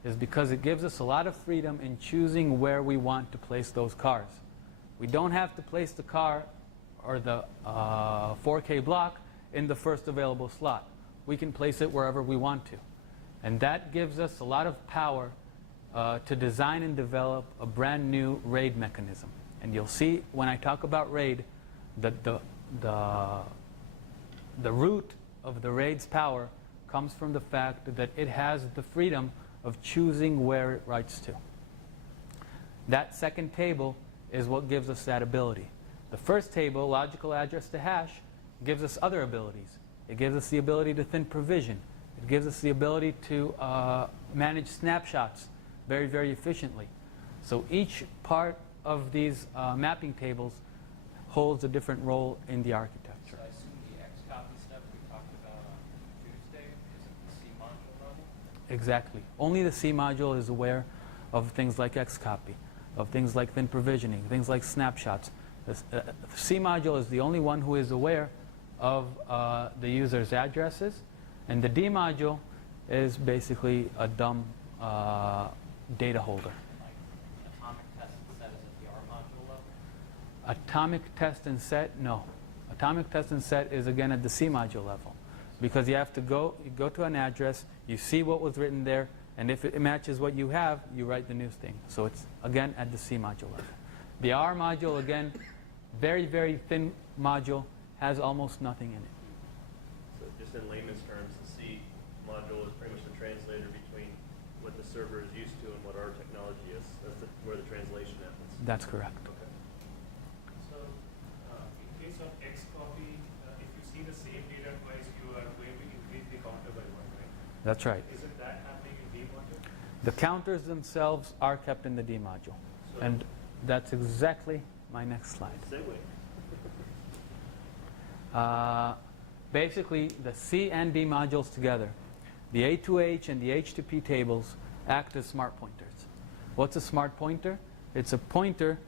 is because it gives us a lot of freedom in choosing where we want to place those cars. We don't have to place the car or the 4K block in the first available slot. We can place it wherever we want to. And that gives us a lot of power to design and develop a brand new RAID mechanism. And you'll see when I talk about RAID that the root of the RAID's power comes from the fact that it has the freedom of choosing where it writes to. That second table is what gives us that ability. The first table, logical address to hash, gives us other abilities. It gives us the ability to thin provision. It gives us the ability to manage snapshots very, very efficiently. So each part of these mapping tables holds a different role in the architecture. So I assume the XCopy stuff we talked about on Tuesday is at the C module level? Exactly. Only the C module is aware of things like XCopy, of things like thin provisioning, things like snapshots. The C module is the only one who is aware of the user's addresses, and the D module is basically a dumb data holder. Like atomic test and set is at the R module level? Atomic test and set, no. Atomic test and set is again at the C module level, because you have to go to an address, you see what was written there, and if it matches what you have, you write the new thing. So it's again at the C module level. The R module, again, very, very thin module, has almost nothing in it. So just in layman's terms, the C module is pretty much the translator between what the server is used to and what our technology is. That's where the translation happens. That's correct. Okay. So, in case of XCopy, if you see the same data twice, you are going to increase the counter by 1, right? That's right. Isn't that happening in D module? The counters themselves are kept in the D module. So And that's exactly my next slide. segue. Basically, the C and D modules together, the A2H and the H2P tables act as smart pointers. What's a smart pointer? It's a pointer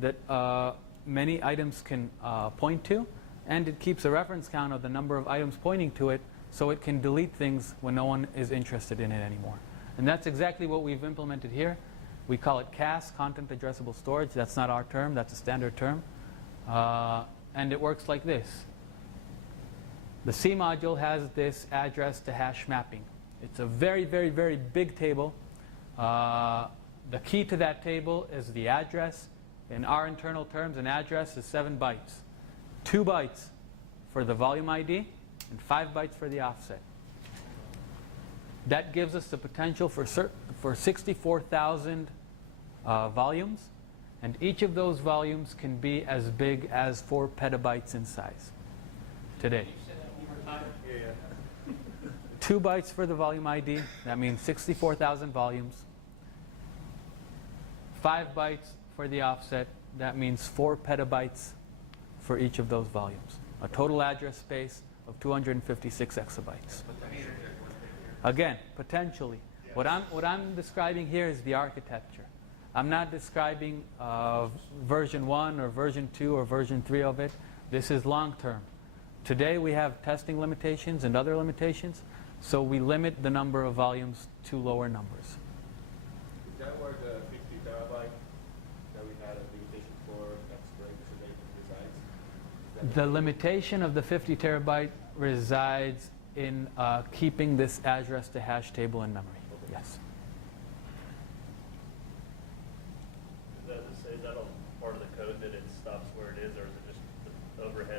that many items can point to, and it keeps a reference count of the number of items pointing to it, so it can delete things when no one is interested in it anymore. And that's exactly what we've implemented here. We call it CAS, Content Addressable Storage. That's not our term, that's a standard term. And it works like this. The C module has this address to hash mapping. It's a very, very, very big table. The key to that table is the address. In our internal terms, an address is 7 bytes. 2 bytes for the volume ID and 5 bytes for the offset. That gives us the potential for 64,000 volumes, and each of those volumes can be as big as 4 petabytes in size today. Can you say that one more time? Yeah. 2 bytes for the volume ID, that means 64,000 volumes. 5 bytes for the offset, that means 4 petabytes for each of those volumes. A total address space of 256 exabytes. Again, potentially. What I'm describing here is the architecture. I'm not describing version 1 or version 2 or version 3 of it. This is long term. Today we have testing limitations and other limitations, so we limit the number of volumes to lower numbers. Is that where the 50 terabyte that we had a limitation for expiration resides? The limitation of the 50 terabyte resides in keeping this address to hash table in memory. Yes. Is that all part of the code that it stops where it is, or is it just the overhead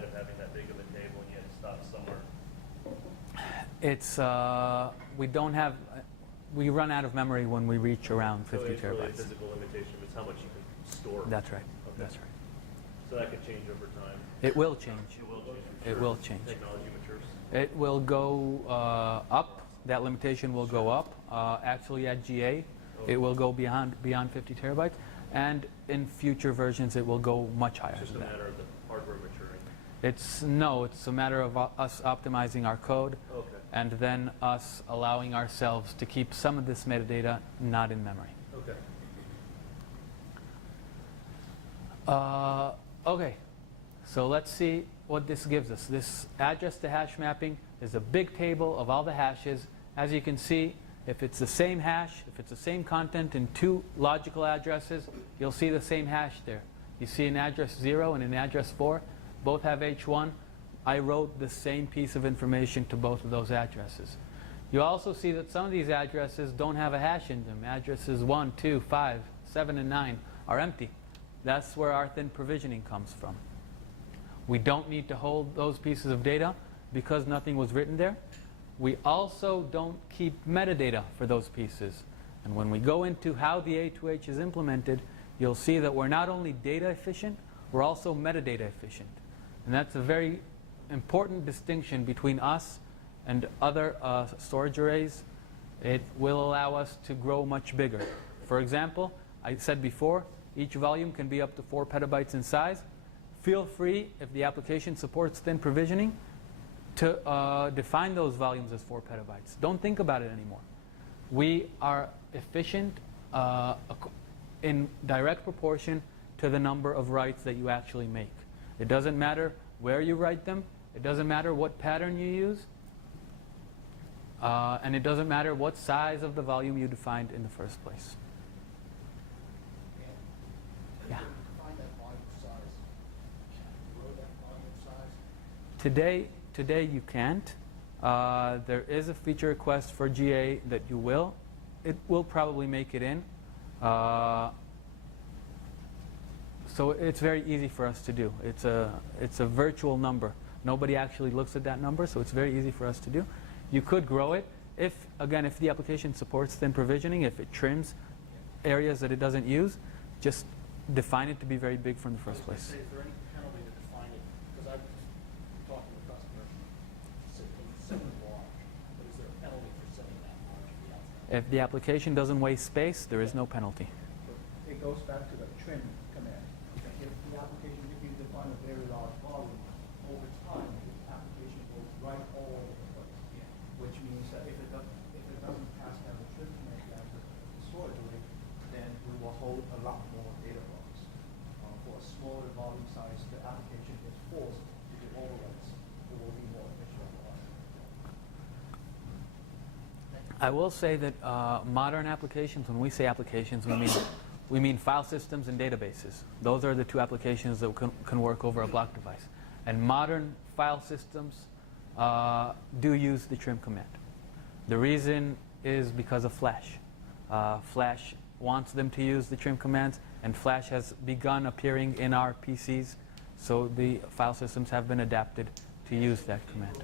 It's, we don't have, we run out of memory when we reach around 50 So it's really a terabytes. physical limitation, it's how much you can store. That's right. Okay. That's right. So that could change over time. It will change. It will change. It will change. Technology matures. It will go up. That limitation will go up. Actually, at GA, it will go beyond 50 terabytes. And in future versions, it will go much higher It's just than a that. matter of the hardware maturing. It's a matter of us optimizing our code Okay. and then us allowing ourselves to keep some of this metadata not in memory. Okay. Okay, so let's see what this gives us. This address to hash mapping is a big table of all the hashes. As you can see, if it's the same hash, if it's the same content in two logical addresses, you'll see the same hash there. You see an address 0 and an address 4. Both have H1. I wrote the same piece of information to both of those addresses. You also see that some of these addresses don't have a hash in them. Addresses 1, 2, 5, 7, and 9 are empty. That's where our thin provisioning comes from. We don't need to hold those pieces of data because nothing was written there. We also don't keep metadata for those pieces. And when we go into how the A2H is implemented, you'll see that we're not only data efficient, we're also metadata efficient. And that's a very important distinction between us and other storage arrays. It will allow us to grow much bigger. For example, I said before, each volume can be up to 4 petabytes in size. Feel free, if the application supports thin provisioning, to define those volumes as 4 petabytes. Don't think about it anymore. We are efficient in direct proportion to the number of writes that you actually make. It doesn't matter where you write them. It doesn't matter what pattern you use. And it doesn't matter what size of the volume you defined in the first place. Yeah. Define that volume size. Grow that volume size. Today you can't. There is a feature request for GA that you will. It will probably make it in. So it's very easy for us to do. It's a virtual number. Nobody actually looks at that number, so it's very easy for us to do. You could grow it if the application supports thin provisioning, if it trims areas that it doesn't use, just define it to be very big from the first place. Is there any penalty to define it? Because I've talked to the customer, setting large, but is there a penalty for setting that large at the outside? If the application doesn't waste space, there is no penalty. It goes back to the trim command. If the application, if you define a very large volume, over time, the application will write all over the place. Which means that if it doesn't pass that trim command down to the storage array, then we will hold a lot more data blocks. For a smaller volume size, the application is forced to do overwrites. It will be more efficient. I will say that modern applications, when we say applications, we mean file systems and databases. Those are the two applications that can work over a block device. And modern file systems do use the trim command. The reason is because of Flash. Flash wants them to use the trim commands, and Flash has begun appearing in our PCs, so the file systems have been adapted to use that command.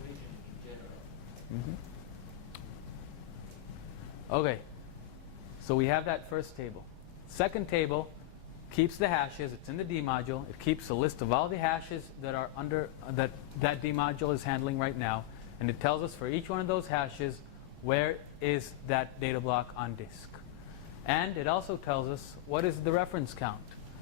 Okay, so we have that first table. Second table keeps the hashes. It's in the D module. It keeps a list of all the hashes that are under that D module is handling right now, and it tells us for each one of those hashes where is that data block on disk. And it also tells us what is the reference count.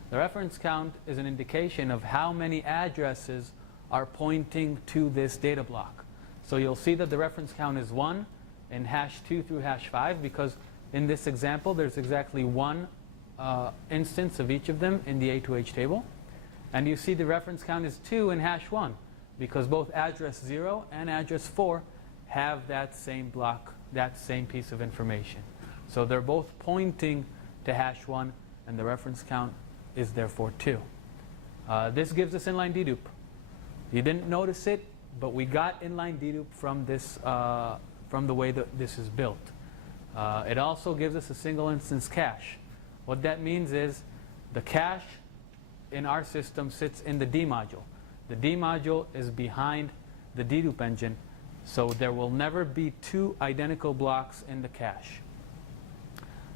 The reference count is an indication of how many addresses are pointing to this data block. So you'll see that the reference count is 1 in hash 2 through hash 5, because in this example there's exactly one instance of each of them in the A2H table. And you see the reference count is 2 in hash 1, because both address 0 and address 4 have that same block, that same piece of information. So they're both pointing to hash 1, and the reference count is therefore 2. This gives us inline dedupe. You didn't notice it, but we got inline dedupe from this, from the way that this is built. It also gives us a single instance cache. What that means is the cache in our system sits in the D module. The D module is behind the dedupe engine, So there will never be two identical blocks in the cache.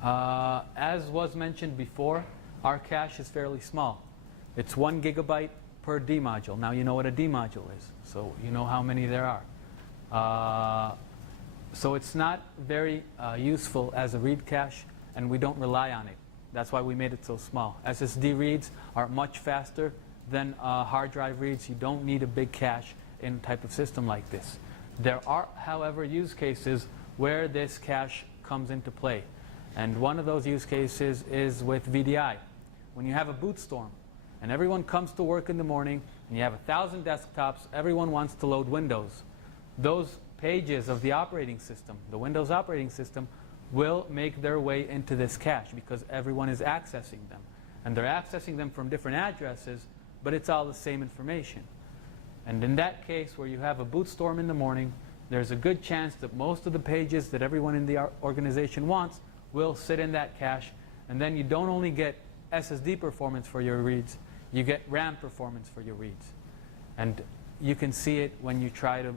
As was mentioned before, our cache is fairly small. It's 1 gigabyte per D module. Now you know what a D module is, so you know how many there are. So it's not very useful as a read cache, and we don't rely on it. That's why we made it so small. SSD reads are much faster than hard drive reads. You don't need a big cache in a type of system like this. There are, however, use cases where this cache comes into play. And one of those use cases is with VDI. When you have a boot storm and everyone comes to work in the morning and you have 1,000 desktops, everyone wants to load Windows. Those pages of the operating system, the Windows operating system, will make their way into this cache because everyone is accessing them. And they're accessing them from different addresses, but it's all the same information. And in that case, where you have a boot storm in the morning, there's a good chance that most of the pages that everyone in the organization wants will sit in that cache. And then you don't only get SSD performance for your reads, you get RAM performance for your reads. And you can see it when you try to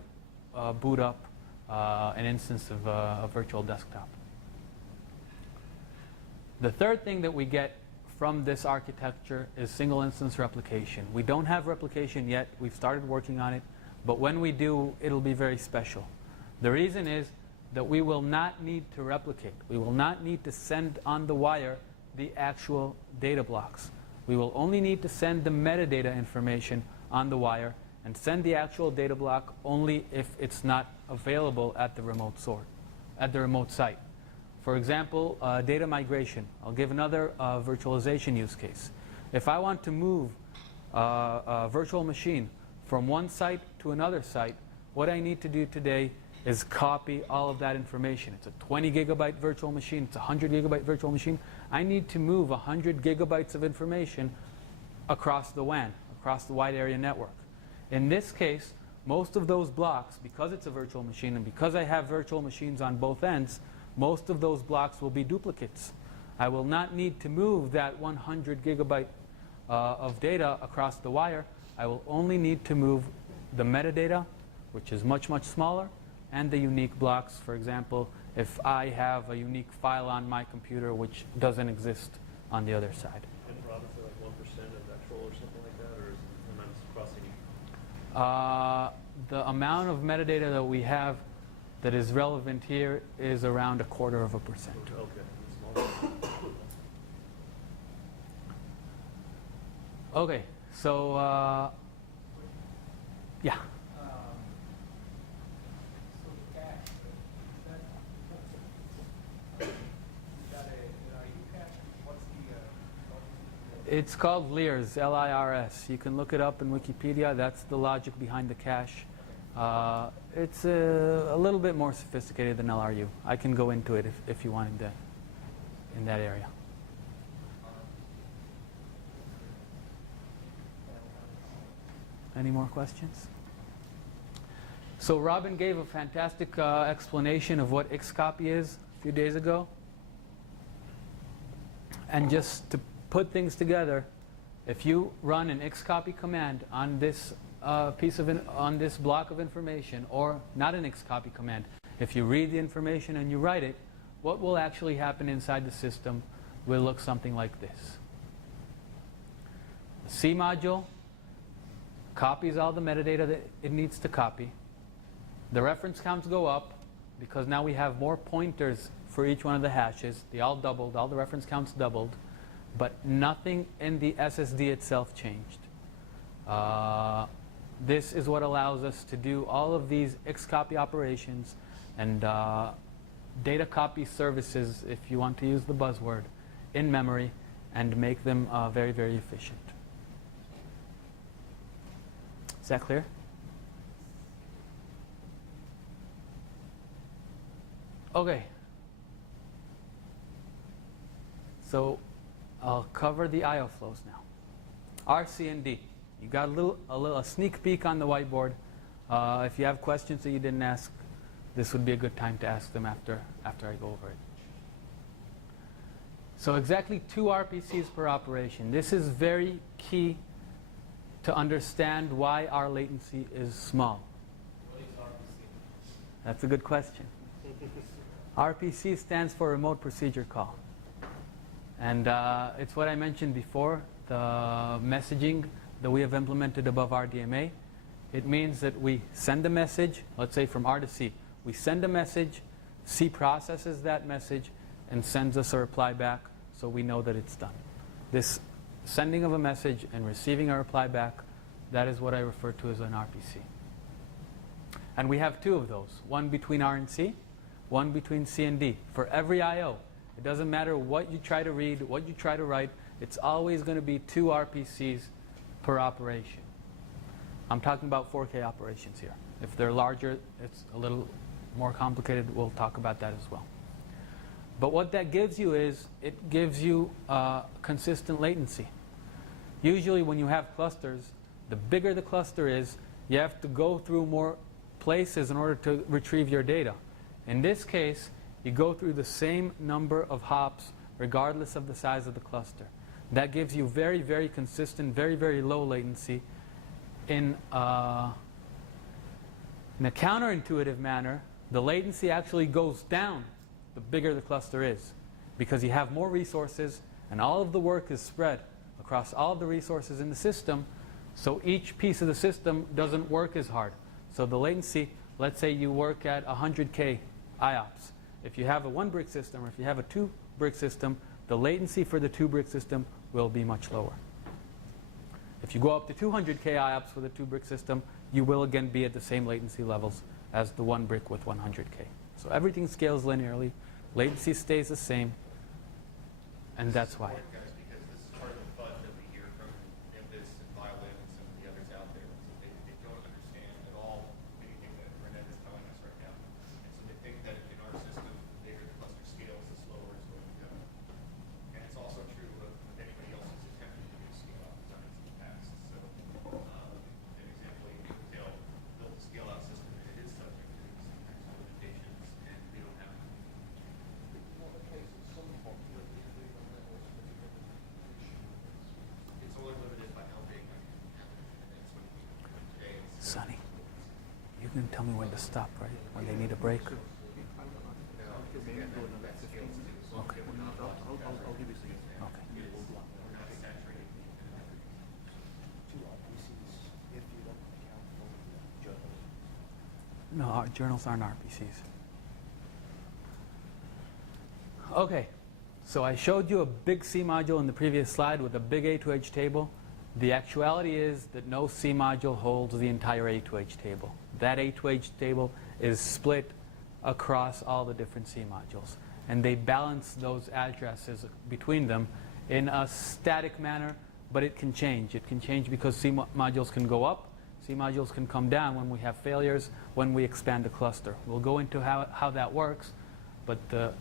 boot up an instance of a virtual desktop. The third thing that we get from this architecture is single instance replication. We don't have replication yet. We've started working on it. But when we do, it'll be very special. The reason is that we will not need to replicate. We will not need to send on the wire the actual data blocks. We will only need to send the metadata information on the wire and send the actual data block only if it's not available at the remote site. For example, data migration. I'll give another virtualization use case. If I want to move a virtual machine from one site to another site, what I need to do today is copy all of that information. It's a 20 gigabyte virtual machine. It's a 100 gigabyte virtual machine. I need to move 100 gigabytes of information across the WAN, across the wide area network. In this case, most of those blocks, because it's a virtual machine and because I have virtual machines on both ends, most of those blocks will be duplicates. I will not need to move that 100 gigabyte of data across the wire. I will only need to move the metadata, which is much, much smaller, and the unique blocks. For example, if I have a unique file on my computer which doesn't exist on the other side. And Robin, for like 1% of actual or something like that, or is am I crossing? The amount of metadata that we have that is relevant here is around 0.25%. Okay. Okay, so yeah. So the cache, is that a IU cache? What's the It's called LIRS, L-I-R-S. You can look it up in Wikipedia. That's the logic behind the cache. It's a little bit more sophisticated than LRU. I can go into it if you wanted that in that area. Any more questions? So Robin gave a fantastic explanation of what Xcopy is a few days ago. And just to put things together, if you run an Xcopy command on this on this block of information, or not an Xcopy command, if you read the information and you write it, what will actually happen inside the system will look something like this. The C module copies all the metadata that it needs to copy. The reference counts go up because now we have more pointers for each one of the hashes. They all doubled, all the reference counts doubled, but nothing in the SSD itself changed. This is what allows us to do all of these Xcopy operations and data copy services, if you want to use the buzzword, in memory and make them very, very efficient. Is that clear? Okay. So I'll cover the I/O flows now. R, C, and D. You got a sneak peek on the whiteboard. If you have questions that you didn't ask, this would be a good time to ask them after I go over it. So exactly 2 RPCs per operation. This is very key to understand why our latency is small. What is RPC? That's a good question. RPC stands for Remote Procedure Call. And it's what I mentioned before, the messaging that we have implemented above RDMA. It means that we send a message, let's say from R to C. We send a message, C processes that message, and sends us a reply back so we know that it's done. This sending of a message and receiving a reply back, that is what I refer to as an RPC. And we have two of those, one between R and C, one between C and D. For every I/O, it doesn't matter what you try to read, what you try to write, it's always going to be 2 RPCs per operation. I'm talking about 4K operations here. If they're larger, it's a little more complicated. We'll talk about that as well. But what that gives you is, it gives you consistent latency. Usually when you have clusters, the bigger the cluster is, you have to go through more places in order to retrieve your data. In this case, you go through the same number of hops regardless of the size of the cluster. That gives you very, very consistent, very, very low latency. In a counterintuitive manner, the latency actually goes down the bigger the cluster is, because you have more resources and all of the work is spread across all of the resources in the system, so each piece of the system doesn't work as hard. So the latency, let's say you work at 100K IOPS. If you have a 1-brick system or if you have a 2-brick system, the latency for the 2-brick system will be much lower. If you go up to 200K IOPS for the 2-brick system, you will again be at the same latency levels as the 1-brick with 100K. So everything scales linearly, latency stays the same, and that's why. Guys, because this is part of the fudge that we hear from Nimbus and Violin and some of the others out there. So they don't understand at all anything that Renette is telling us right now. And so they think that in our system, the bigger the cluster scales, the slower it's going to go. And it's also true of anybody else who's attempted to do scale-out designs in the past. So an example, Dell built a scale-out system, and it is subject to these kinds of limitations, and we don't have them. It's only limited by how big. That's what today is. Sonny, you can tell me when to stop, right? When they need a break? Okay. Okay. We're not saturated. 2 RPCs if you don't account for journals. No, our journals aren't RPCs. Okay, so I showed you a big C module in the previous slide with a big A to H table. The actuality is that no C module holds the entire A to H table. That A to H table is split across all the different C modules. And they balance those addresses between them in a static manner, but it can change. It can change because C modules can go up, C modules can come down when we have failures, when we expand a cluster. We'll go into how that works, but the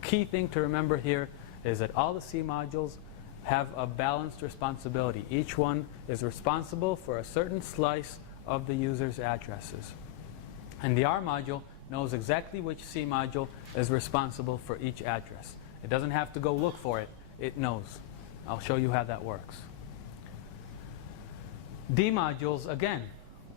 key thing to remember here is that all the C modules have a balanced responsibility. Each one is responsible for a certain slice of the user's addresses. And the R module knows exactly which C module is responsible for each address. It doesn't have to go look for it. It knows. I'll show you how that works. D modules, again,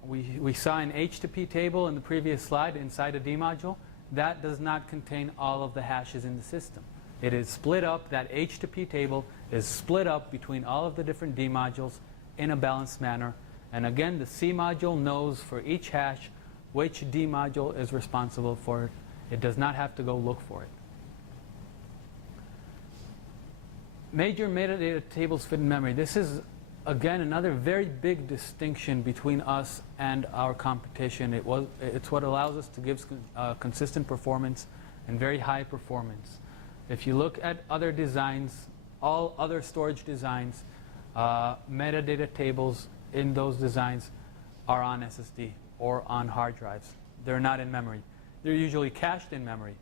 we saw an H to P table in the previous slide inside a D module. That does not contain all of the hashes in the system. It is split up, that H to P table is split up between all of the different D modules in a balanced manner. And again, the C module knows for each hash which D module is responsible for it. It does not have to go look for it. Major metadata tables fit in memory. This is, again, another very big distinction between us and our competition. It's what allows us to give consistent performance and very high performance. If you look at other designs, all other storage designs, metadata tables in those designs are on SSD or on hard drives. They're not in memory. They're usually cached in memory.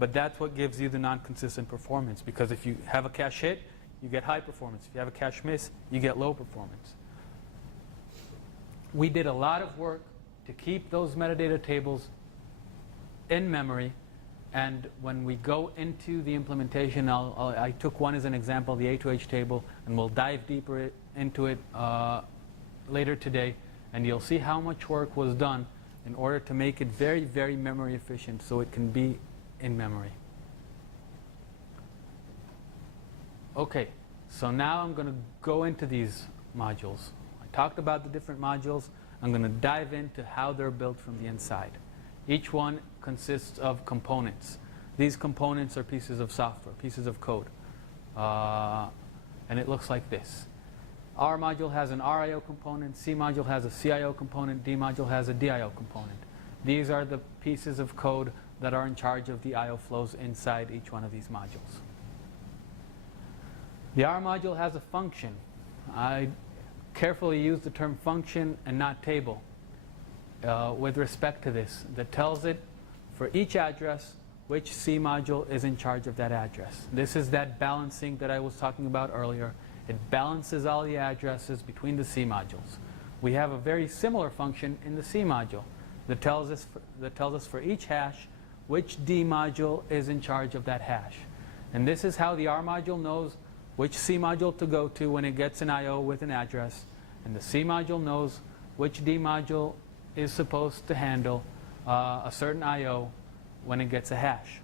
But that's what gives you the non-consistent performance, because if you have a cache hit, you get high performance. If you have a cache miss, you get low performance. We did a lot of work to keep those metadata tables in memory, and when we go into the implementation, I took one as an example, the A2H table, and we'll dive deeper into it later today, and you'll see how much work was done in order to make it very, very memory efficient so it can be in memory. Okay, so now I'm going to go into these modules. I talked about the different modules. I'm going to dive into how they're built from the inside. Each one consists of components. These components are pieces of software, pieces of code. And it looks like this. R module has an RIO component, C module has a CIO component, D module has a DIO component. These are the pieces of code that are in charge of the IO flows inside each one of these modules. The R module has a function. I carefully use the term function and not table with respect to this, that tells it for each address which C module is in charge of that address. This is that balancing that I was talking about earlier. It balances all the addresses between the C modules. We have a very similar function in the C module that tells us for each hash which D module is in charge of that hash. And this is how the R module knows which C module to go to when it gets an IO with an address. And the C module knows which D module is supposed to handle a certain IO when it gets a hash.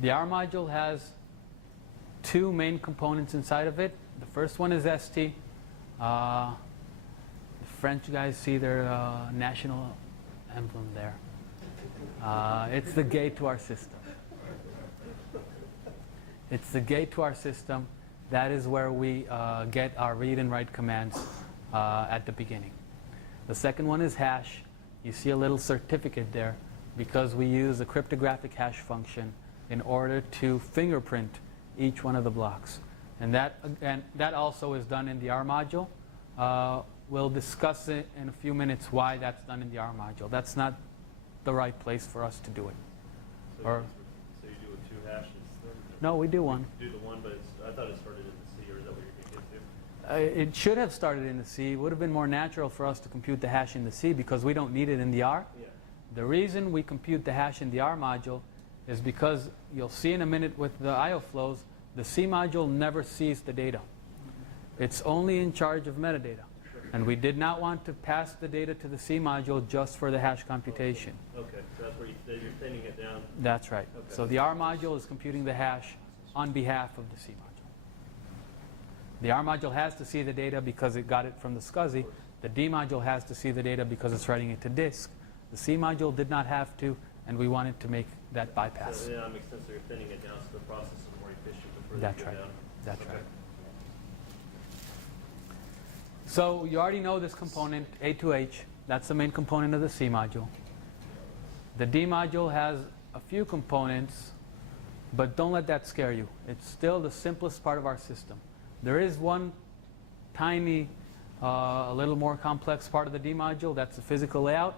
The R module has two main components inside of it. The first one is ST. The French guys see their national emblem there. It's the gate to our system. It's the gate to our system. That is where we get our read and write commands at the beginning. The second one is hash. You see a little certificate there because we use a cryptographic hash function in order to fingerprint each one of the blocks. And that also is done in the R module. We'll discuss it in a few minutes why that's done in the R module. That's not the right place for us to do it. So you do with two hashes? No, we do one. You do the one, but I thought it started in the C, or is that what you're going to get to? It should have started in the C. It would have been more natural for us to compute the hash in the C because we don't need it in the R. Yeah. The reason we compute the hash in the R module is because you'll see in a minute with the IO flows, the C module never sees the data. It's only in charge of metadata. And we did not want to pass the data to the C module just for the hash computation. Okay, so that's where you're thinning it down. That's right. Okay. So the R module is computing the hash on behalf of the C module. The R module has to see the data because it got it from the SCSI. The D module has to see the data because it's writing it to disk. The C module did not have to, and we wanted to make that bypass. So, yeah, that makes sense. So you're thinning it down so the process is more efficient before That's they go right. down. That's Okay. right. So you already know this component, A2H. That's the main component of the C module. The D module has a few components, but don't let that scare you. It's still the simplest part of our system. There is one tiny, a little more complex part of the D module. That's the physical layout,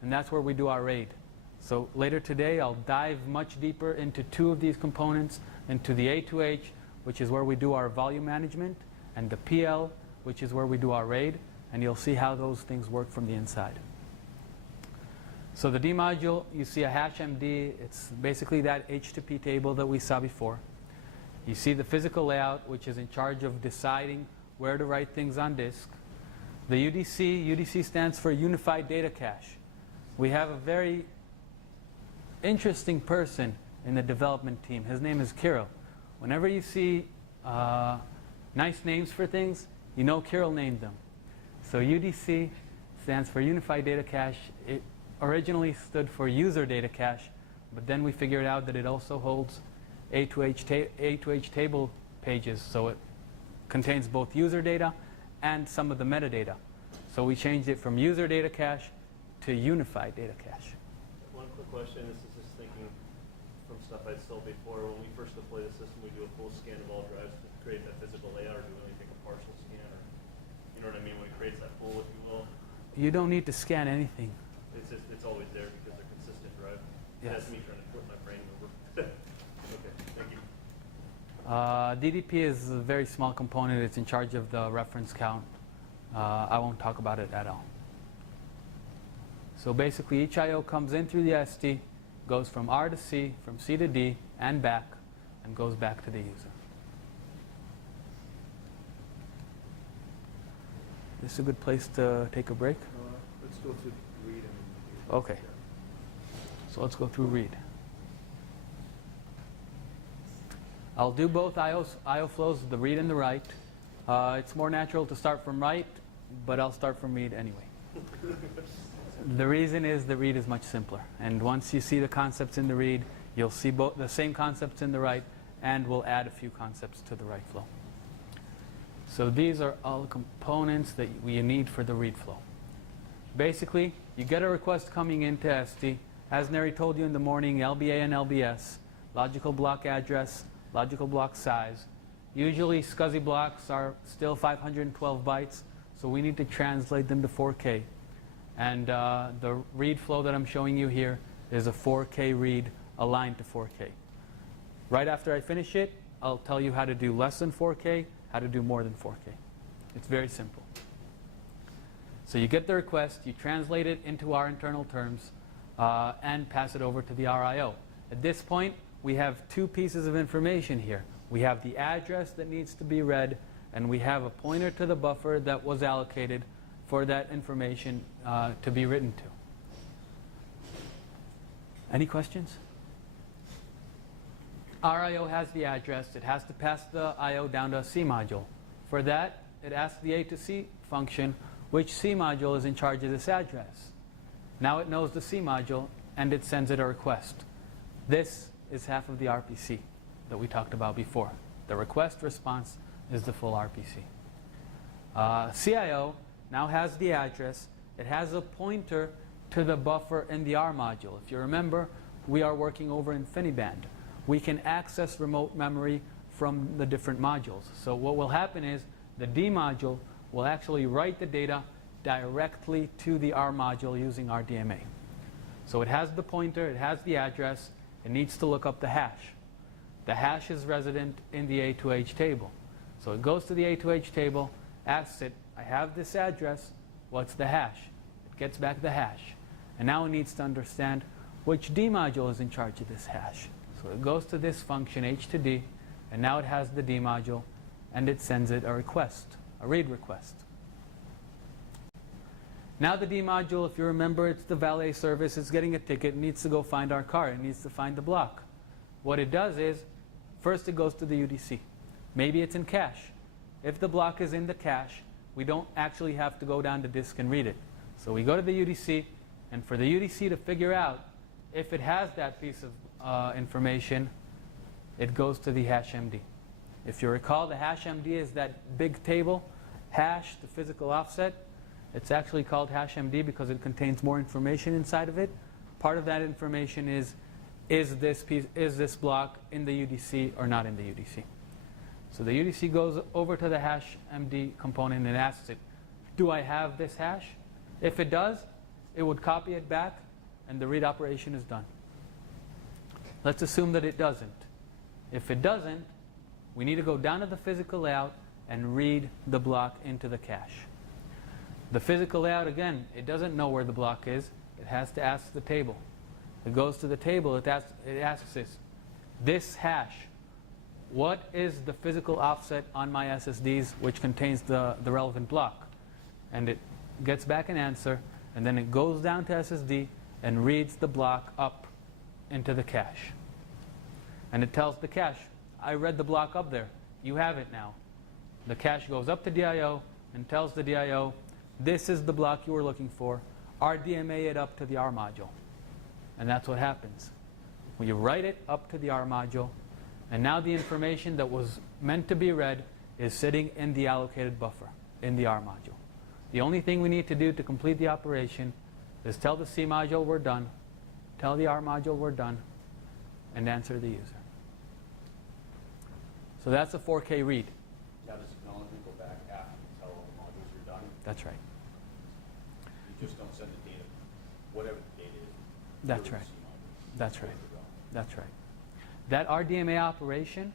and that's where we do our RAID. So later today, I'll dive much deeper into two of these components, into the A2H, which is where we do our volume management, and the PL, which is where we do our RAID, and you'll see how those things work from the inside. So the D module, you see a hash MD. It's basically that H2P table that we saw before. You see the physical layout, which is in charge of deciding where to write things on disk. The UDC stands for Unified Data Cache. We have a very interesting person in the development team. His name is Kirill. Whenever you see nice names for things, you know Kirill named them. So UDC stands for Unified Data Cache. It originally stood for User Data Cache, but then we figured out that it also holds A2H table pages, so it contains both user data and some of the metadata. So we changed it from User Data Cache to Unified Data Cache. One quick question. This is just thinking from stuff I saw before. When we first deploy the system, we do a full scan of all drives to create that physical layout, or do we only take a partial scan? Or, you know what I mean? When it creates that pool, if you will. You don't need to scan anything. It's just, it's always there because they're consistent, right? Yes. That's me trying to flip my brain over. Okay, thank you. DDP is a very small component. It's in charge of the reference count. I won't talk about it at all. So basically, each I/O comes in through the SD, goes from R to C, from C to D, and back, and goes back to the user. This is a good place to take a break. Let's go to read and. Okay. So let's go through read. I'll do both IO flows, the read and the write. It's more natural to start from write, but I'll start from read anyway. The reason is the read is much simpler. And once you see the concepts in the read, you'll see both the same concepts in the write, and we'll add a few concepts to the write flow. So these are all the components that you need for the read flow. Basically, you get a request coming into SD. As Neri told you in the morning, LBA and LBS, logical block address, logical block size. Usually SCSI blocks are still 512 bytes, so we need to translate them to 4K. And the read flow that I'm showing you here is a 4K read aligned to 4K. Right after I finish it, I'll tell you how to do less than 4K, how to do more than 4K. It's very simple. So you get the request, you translate it into our internal terms, and pass it over to the RIO. At this point, we have two pieces of information here. We have the address that needs to be read, and we have a pointer to the buffer that was allocated for that information to be written to. Any questions? RIO has the address. It has to pass the IO down to a C module. For that, it asks the A to C function, which C module is in charge of this address. Now it knows the C module, and it sends it a request. This is half of the RPC that we talked about before. The request response is the full RPC. CIO now has the address. It has a pointer to the buffer in the R module. If you remember, we are working over InfiniBand. We can access remote memory from the different modules. So what will happen is the D module will actually write the data directly to the R module using RDMA. So it has the pointer, it has the address, it needs to look up the hash. The hash is resident in the A2H table. So it goes to the A2H table, asks it, I have this address, what's the hash? It gets back the hash. And now it needs to understand which D module is in charge of this hash. So it goes to this function, H to D, and now it has the D module, and it sends it a request, a read request. Now the D module, if you remember, it's the valet service. It's getting a ticket. It needs to go find our car. It needs to find the block. What it does is, first it goes to the UDC. Maybe it's in cache. If the block is in the cache, we don't actually have to go down to disk and read it. So we go to the UDC, and for the UDC to figure out if it has that piece of information, it goes to the hash MD. If you recall, the hash MD is that big table, hash, the physical offset. It's actually called hash MD because it contains more information inside of it. Part of that information is this block in the UDC or not in the UDC? So the UDC goes over to the hash MD component and asks it, do I have this hash? If it does, it would copy it back, and the read operation is done. Let's assume that it doesn't. If it doesn't, we need to go down to the physical layout and read the block into the cache. The physical layout, again, it doesn't know where the block is. It has to ask the table. It goes to the table. It asks this hash, what is the physical offset on my SSDs which contains the relevant block? And it gets back an answer, and then it goes down to SSD and reads the block up into the cache. And it tells the cache, I read the block up there. You have it now. The cache goes up to DIO and tells the DIO, this is the block you were looking for. RDMA it up to the R module. And that's what happens. When you write it up to the R module, and now the information that was meant to be read is sitting in the allocated buffer, in the R module. The only thing we need to do to complete the operation is tell the C module we're done, tell the R module we're done, and answer the user. So that's a 4K read. Now, does technology go back after you tell all the modules you're done? That's right. You just don't send the data, whatever the data is. That's right. That's right. That's right. That RDMA operation,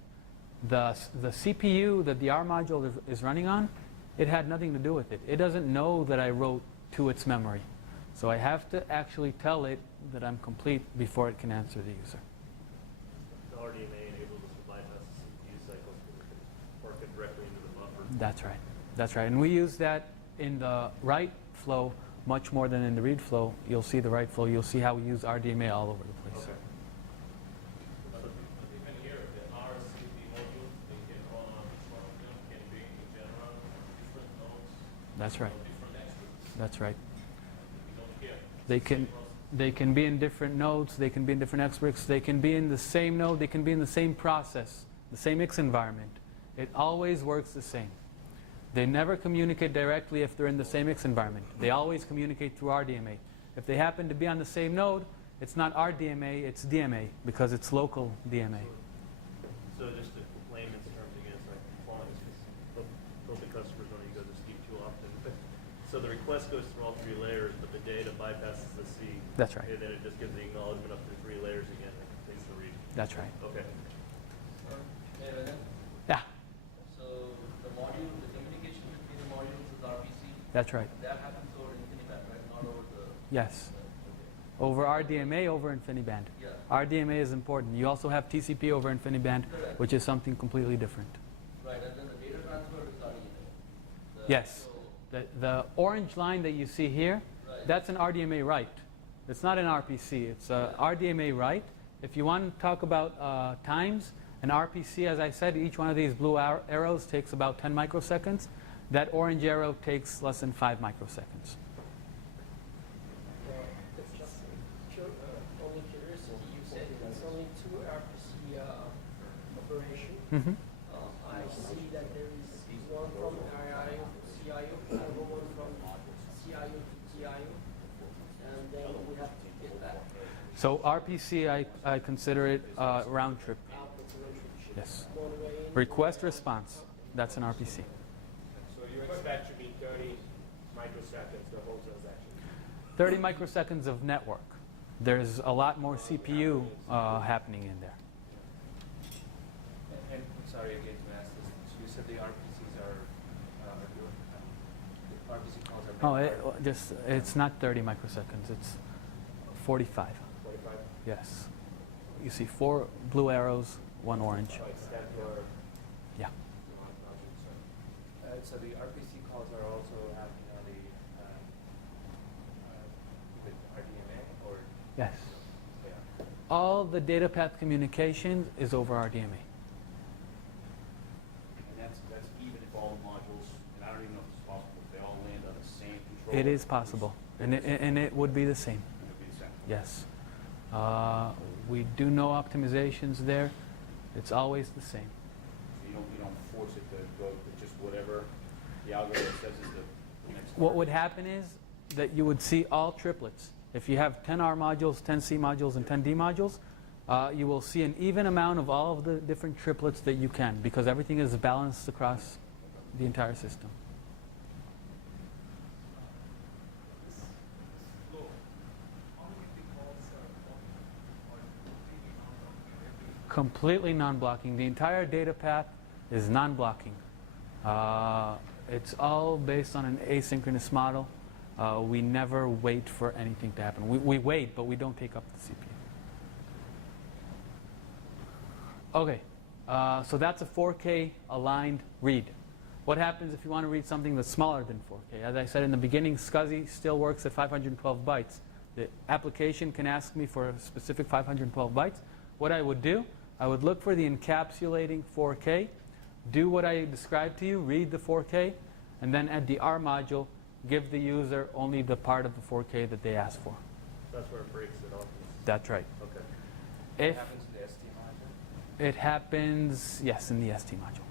the CPU that the R module is running on, it had nothing to do with it. It doesn't know that I wrote to its memory. So I have to actually tell it that I'm complete before it can answer the user. The RDMA enables us to bypass the CPU cycle so we can work it directly into the buffer. That's right. That's right. And we use that in the write flow much more than in the read flow. You'll see the write flow. You'll see how we use RDMA all over the place. Okay. Even here, the RCD module, they can run on each one of them can be in general different nodes, That's right. different extras. That's right. We don't care. They can be in different nodes. They can be in different experts. They can be in the same node. They can be in the same process, the same X environment. It always works the same. They never communicate directly if they're in the same X environment. They always communicate through RDMA. If they happen to be on the same node, it's not RDMA, it's DMA, because it's local DMA. So just to layman's terms again, it's like compliance, because both the customers don't go to Steve too often. So the request goes through all 3 layers, but the data bypasses the C. That's right. And then it just gives the acknowledgement up through 3 layers again and continues to read. That's right. Okay. Yeah, So the module, the communication between the modules is RPC. that's right. That happens over InfiniBand, right? Not over the. Yes. Okay. Over RDMA, over InfiniBand. Yeah. RDMA is important. You also have TCP over InfiniBand, Correct. which is something completely different. Right, and then the data transfer is RDMA. Yes. The orange line that you see here, Right. that's an RDMA write. It's not an RPC. It's a RDMA write. If you want to talk about times, an RPC, as I said, each one of these blue arrows takes about 10 microseconds. That orange arrow takes less than 5 microseconds. It's just only curiosity. You said it's only 2 RPC operation. Mm-hmm. I see that there is one from IIO to CIO, another one from CIO to TIO, and then we have to get back So RPC, I consider it round trip. output relationship. Yes. One way in, Request response. That's an RPC. So you expect to be 30 microseconds the whole transaction? 30 microseconds of network. There's a lot more CPU happening in there. And sorry again to ask this. So you said the RPCs are doing, the RPC calls are. It's not 30 microseconds. It's 45. 45? Yes. You see 4 blue arrows, 1 orange. So extend your Yeah. So the RPC calls are also happening on the with RDMA or Yes. they are? All the data path communication is over RDMA. And that's even if all the modules, and I don't even know if it's possible, if they all land on the same controller. It is possible, and it would be the same. It would be the same. Yes. We do no optimizations there. It's always the same. So you don't force it to go to just whatever the algorithm says is the next. What would happen is that you would see all triplets. If you have 10 R modules, 10 C modules, and 10 D modules, you will see an even amount of all of the different triplets that you can, because everything is balanced across the entire system. This flow, how many of the calls are Completely completely non-blocking? non-blocking. The entire data path is non-blocking. It's all based on an asynchronous model. We never wait for anything to happen. We wait, but we don't take up the CPU. Okay, so that's a 4K aligned read. What happens if you want to read something that's smaller than 4K? As I said in the beginning, SCSI still works at 512 bytes. The application can ask me for a specific 512 bytes. What I would do, I would look for the encapsulating 4K, do what I described to you, read the 4K, and then at the R module, give the user only the part of the 4K that they asked for. That's where it breaks it off. That's right. Okay. If happens in the ST module? it happens, yes, in the ST module.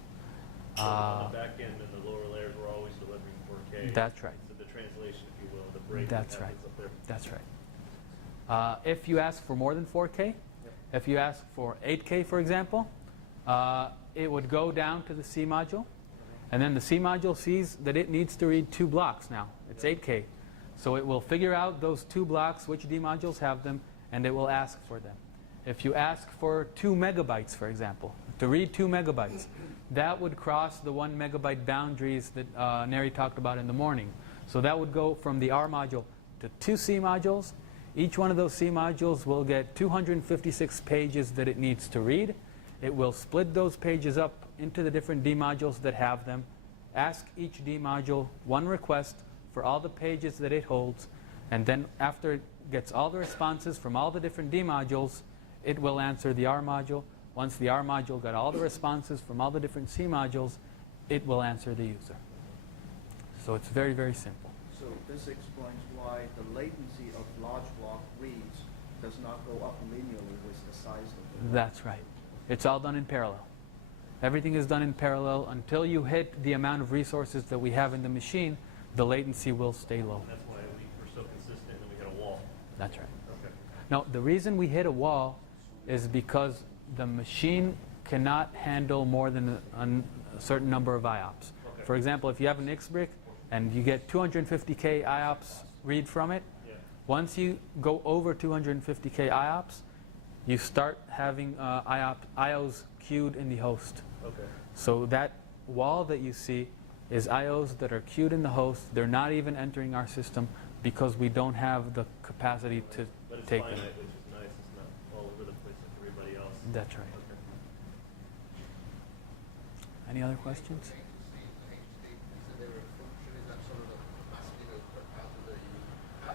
So on the back end and the lower layers, we're always delivering 4K. That's right. So the translation, if you will, the break That's that right. happens up there. That's right. If you ask for more than 4K, if you ask for 8K, for example, it would go down to the C module. And then the C module sees that it needs to read 2 blocks now. It's 8K. So it will figure out those 2 blocks, which D modules have them, and it will ask for them. If you ask for 2 megabytes, for example, to read 2 megabytes, that would cross the 1 megabyte boundaries that Neri talked about in the morning. So that would go from the R module to 2 C modules. Each one of those C modules will get 256 pages that it needs to read. It will split those pages up into the different D modules that have them, ask each D module one request for all the pages that it holds, and then after it gets all the responses from all the different D modules, it will answer the R module. Once the R module got all the responses from all the different C modules, it will answer the user. So it's very, very simple. So this explains why the latency of large block reads does not go up linearly with the size of the That's right. It's all done in parallel. Everything is done in parallel. Until you hit the amount of resources that we have in the machine, the latency will stay low. That's why we were so consistent and we hit a wall. That's right. Okay. Now, the reason we hit a wall is because the machine cannot handle more than a certain number of IOPS. Okay. For example, if you have an XBrick and you get 250K IOPS read from it, Yeah. once you go over 250K IOPS, you start having IOs queued in the host. Okay. So that wall that you see is IOs that are queued in the host. They're not even entering our system because we don't have the capacity to But it's take finite, them. which is nice. It's not all over the place like everybody else. That's right. Okay. Any other questions?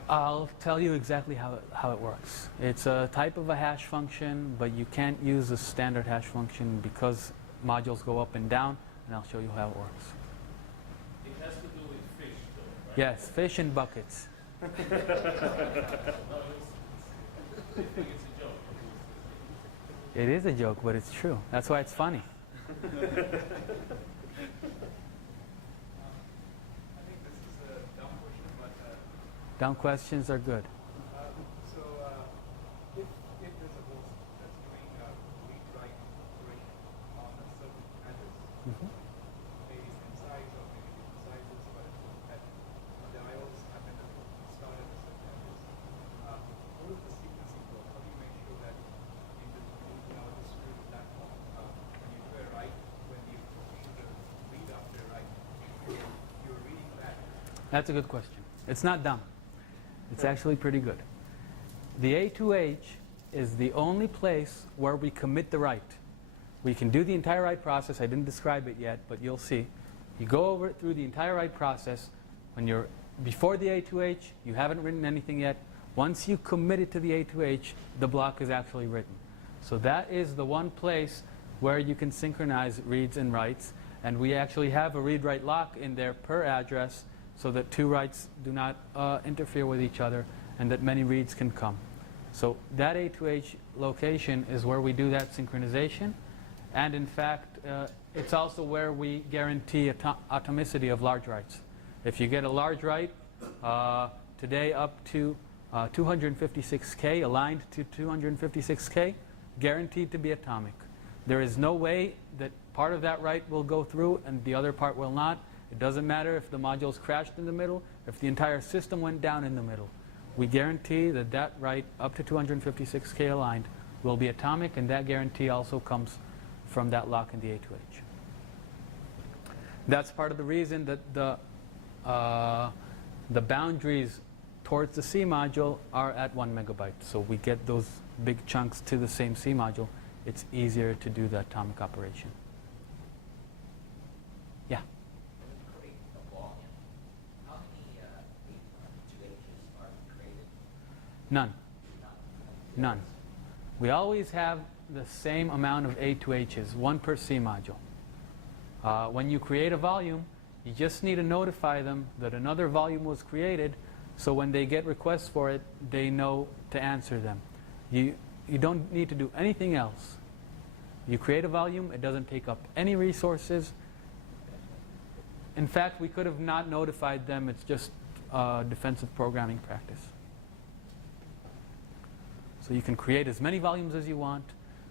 I'll tell you exactly how it works. It's a type of a hash function, but you can't use a standard hash function because modules go up and down, and I'll show you how it works. It has to do with fish, though, right? Yes, fish in buckets. No, I think it's a joke. It is a joke, but it's true. That's why it's funny. I think this is a dumb question, but Dumb questions are good. so if there's a host that's doing a read-write operation on a certain address, maybe same size or maybe different sizes, but the IOs happen to start at a certain address, what is the sequencing flow? How do you make sure that in our distributed platform, when you do a write, when you do the read after a write, you're reading back? That's a good question. It's not dumb. It's actually pretty good. The A2H is the only place where we commit the write. We can do the entire write process. I didn't describe it yet, but you'll see. You go over it through the entire write process. When you're before the A2H, you haven't written anything yet. Once you commit it to the A2H, the block is actually written. So that is the one place where you can synchronize reads and writes. And we actually have a read-write lock in there per address, so that two writes do not interfere with each other and that many reads can come. So that A2H location is where we do that synchronization. And in fact, it's also where we guarantee atomicity of large writes. If you get a large write, today up to 256K, aligned to 256K, guaranteed to be atomic. There is no way that part of that write will go through and the other part will not. It doesn't matter if the modules crashed in the middle, if the entire system went down in the middle. We guarantee that that write up to 256K aligned will be atomic, and that guarantee also comes from that lock in the A2H. That's part of the reason that the boundaries towards the C module are at 1 megabyte. So we get those big chunks to the same C module. It's easier to do the atomic operation. Yeah? Create a volume. How many A2Hs are created? None. None. We always have the same amount of A2Hs, one per C module. When you create a volume, you just need to notify them that another volume was created, so when they get requests for it, they know to answer them. You don't need to do anything else. You create a volume, it doesn't take up any resources. In fact, we could have not notified them. It's just defensive programming practice. So you can create as many volumes as you want.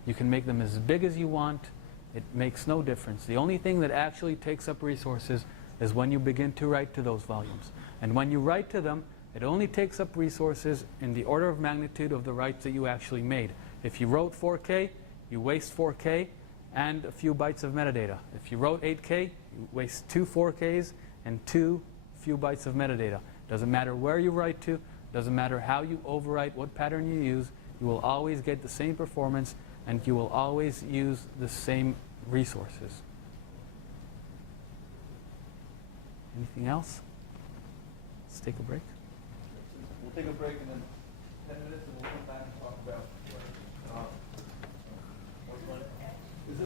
You can make them as big as you want. It makes no difference. The only thing that actually takes up resources is when you begin to write to those volumes. And when you write to them, it only takes up resources in the order of magnitude of the writes that you actually made. If you wrote 4K, you waste 4K and a few bytes of metadata. If you wrote 8K, you waste 2 4Ks and 2 few bytes of metadata. Doesn't matter where you write to, doesn't matter how you overwrite, what pattern you use, you will always get the same performance and you will always use the same resources. Anything else? Let's take a break. We'll take a break and then 10 minutes and we'll come back and talk about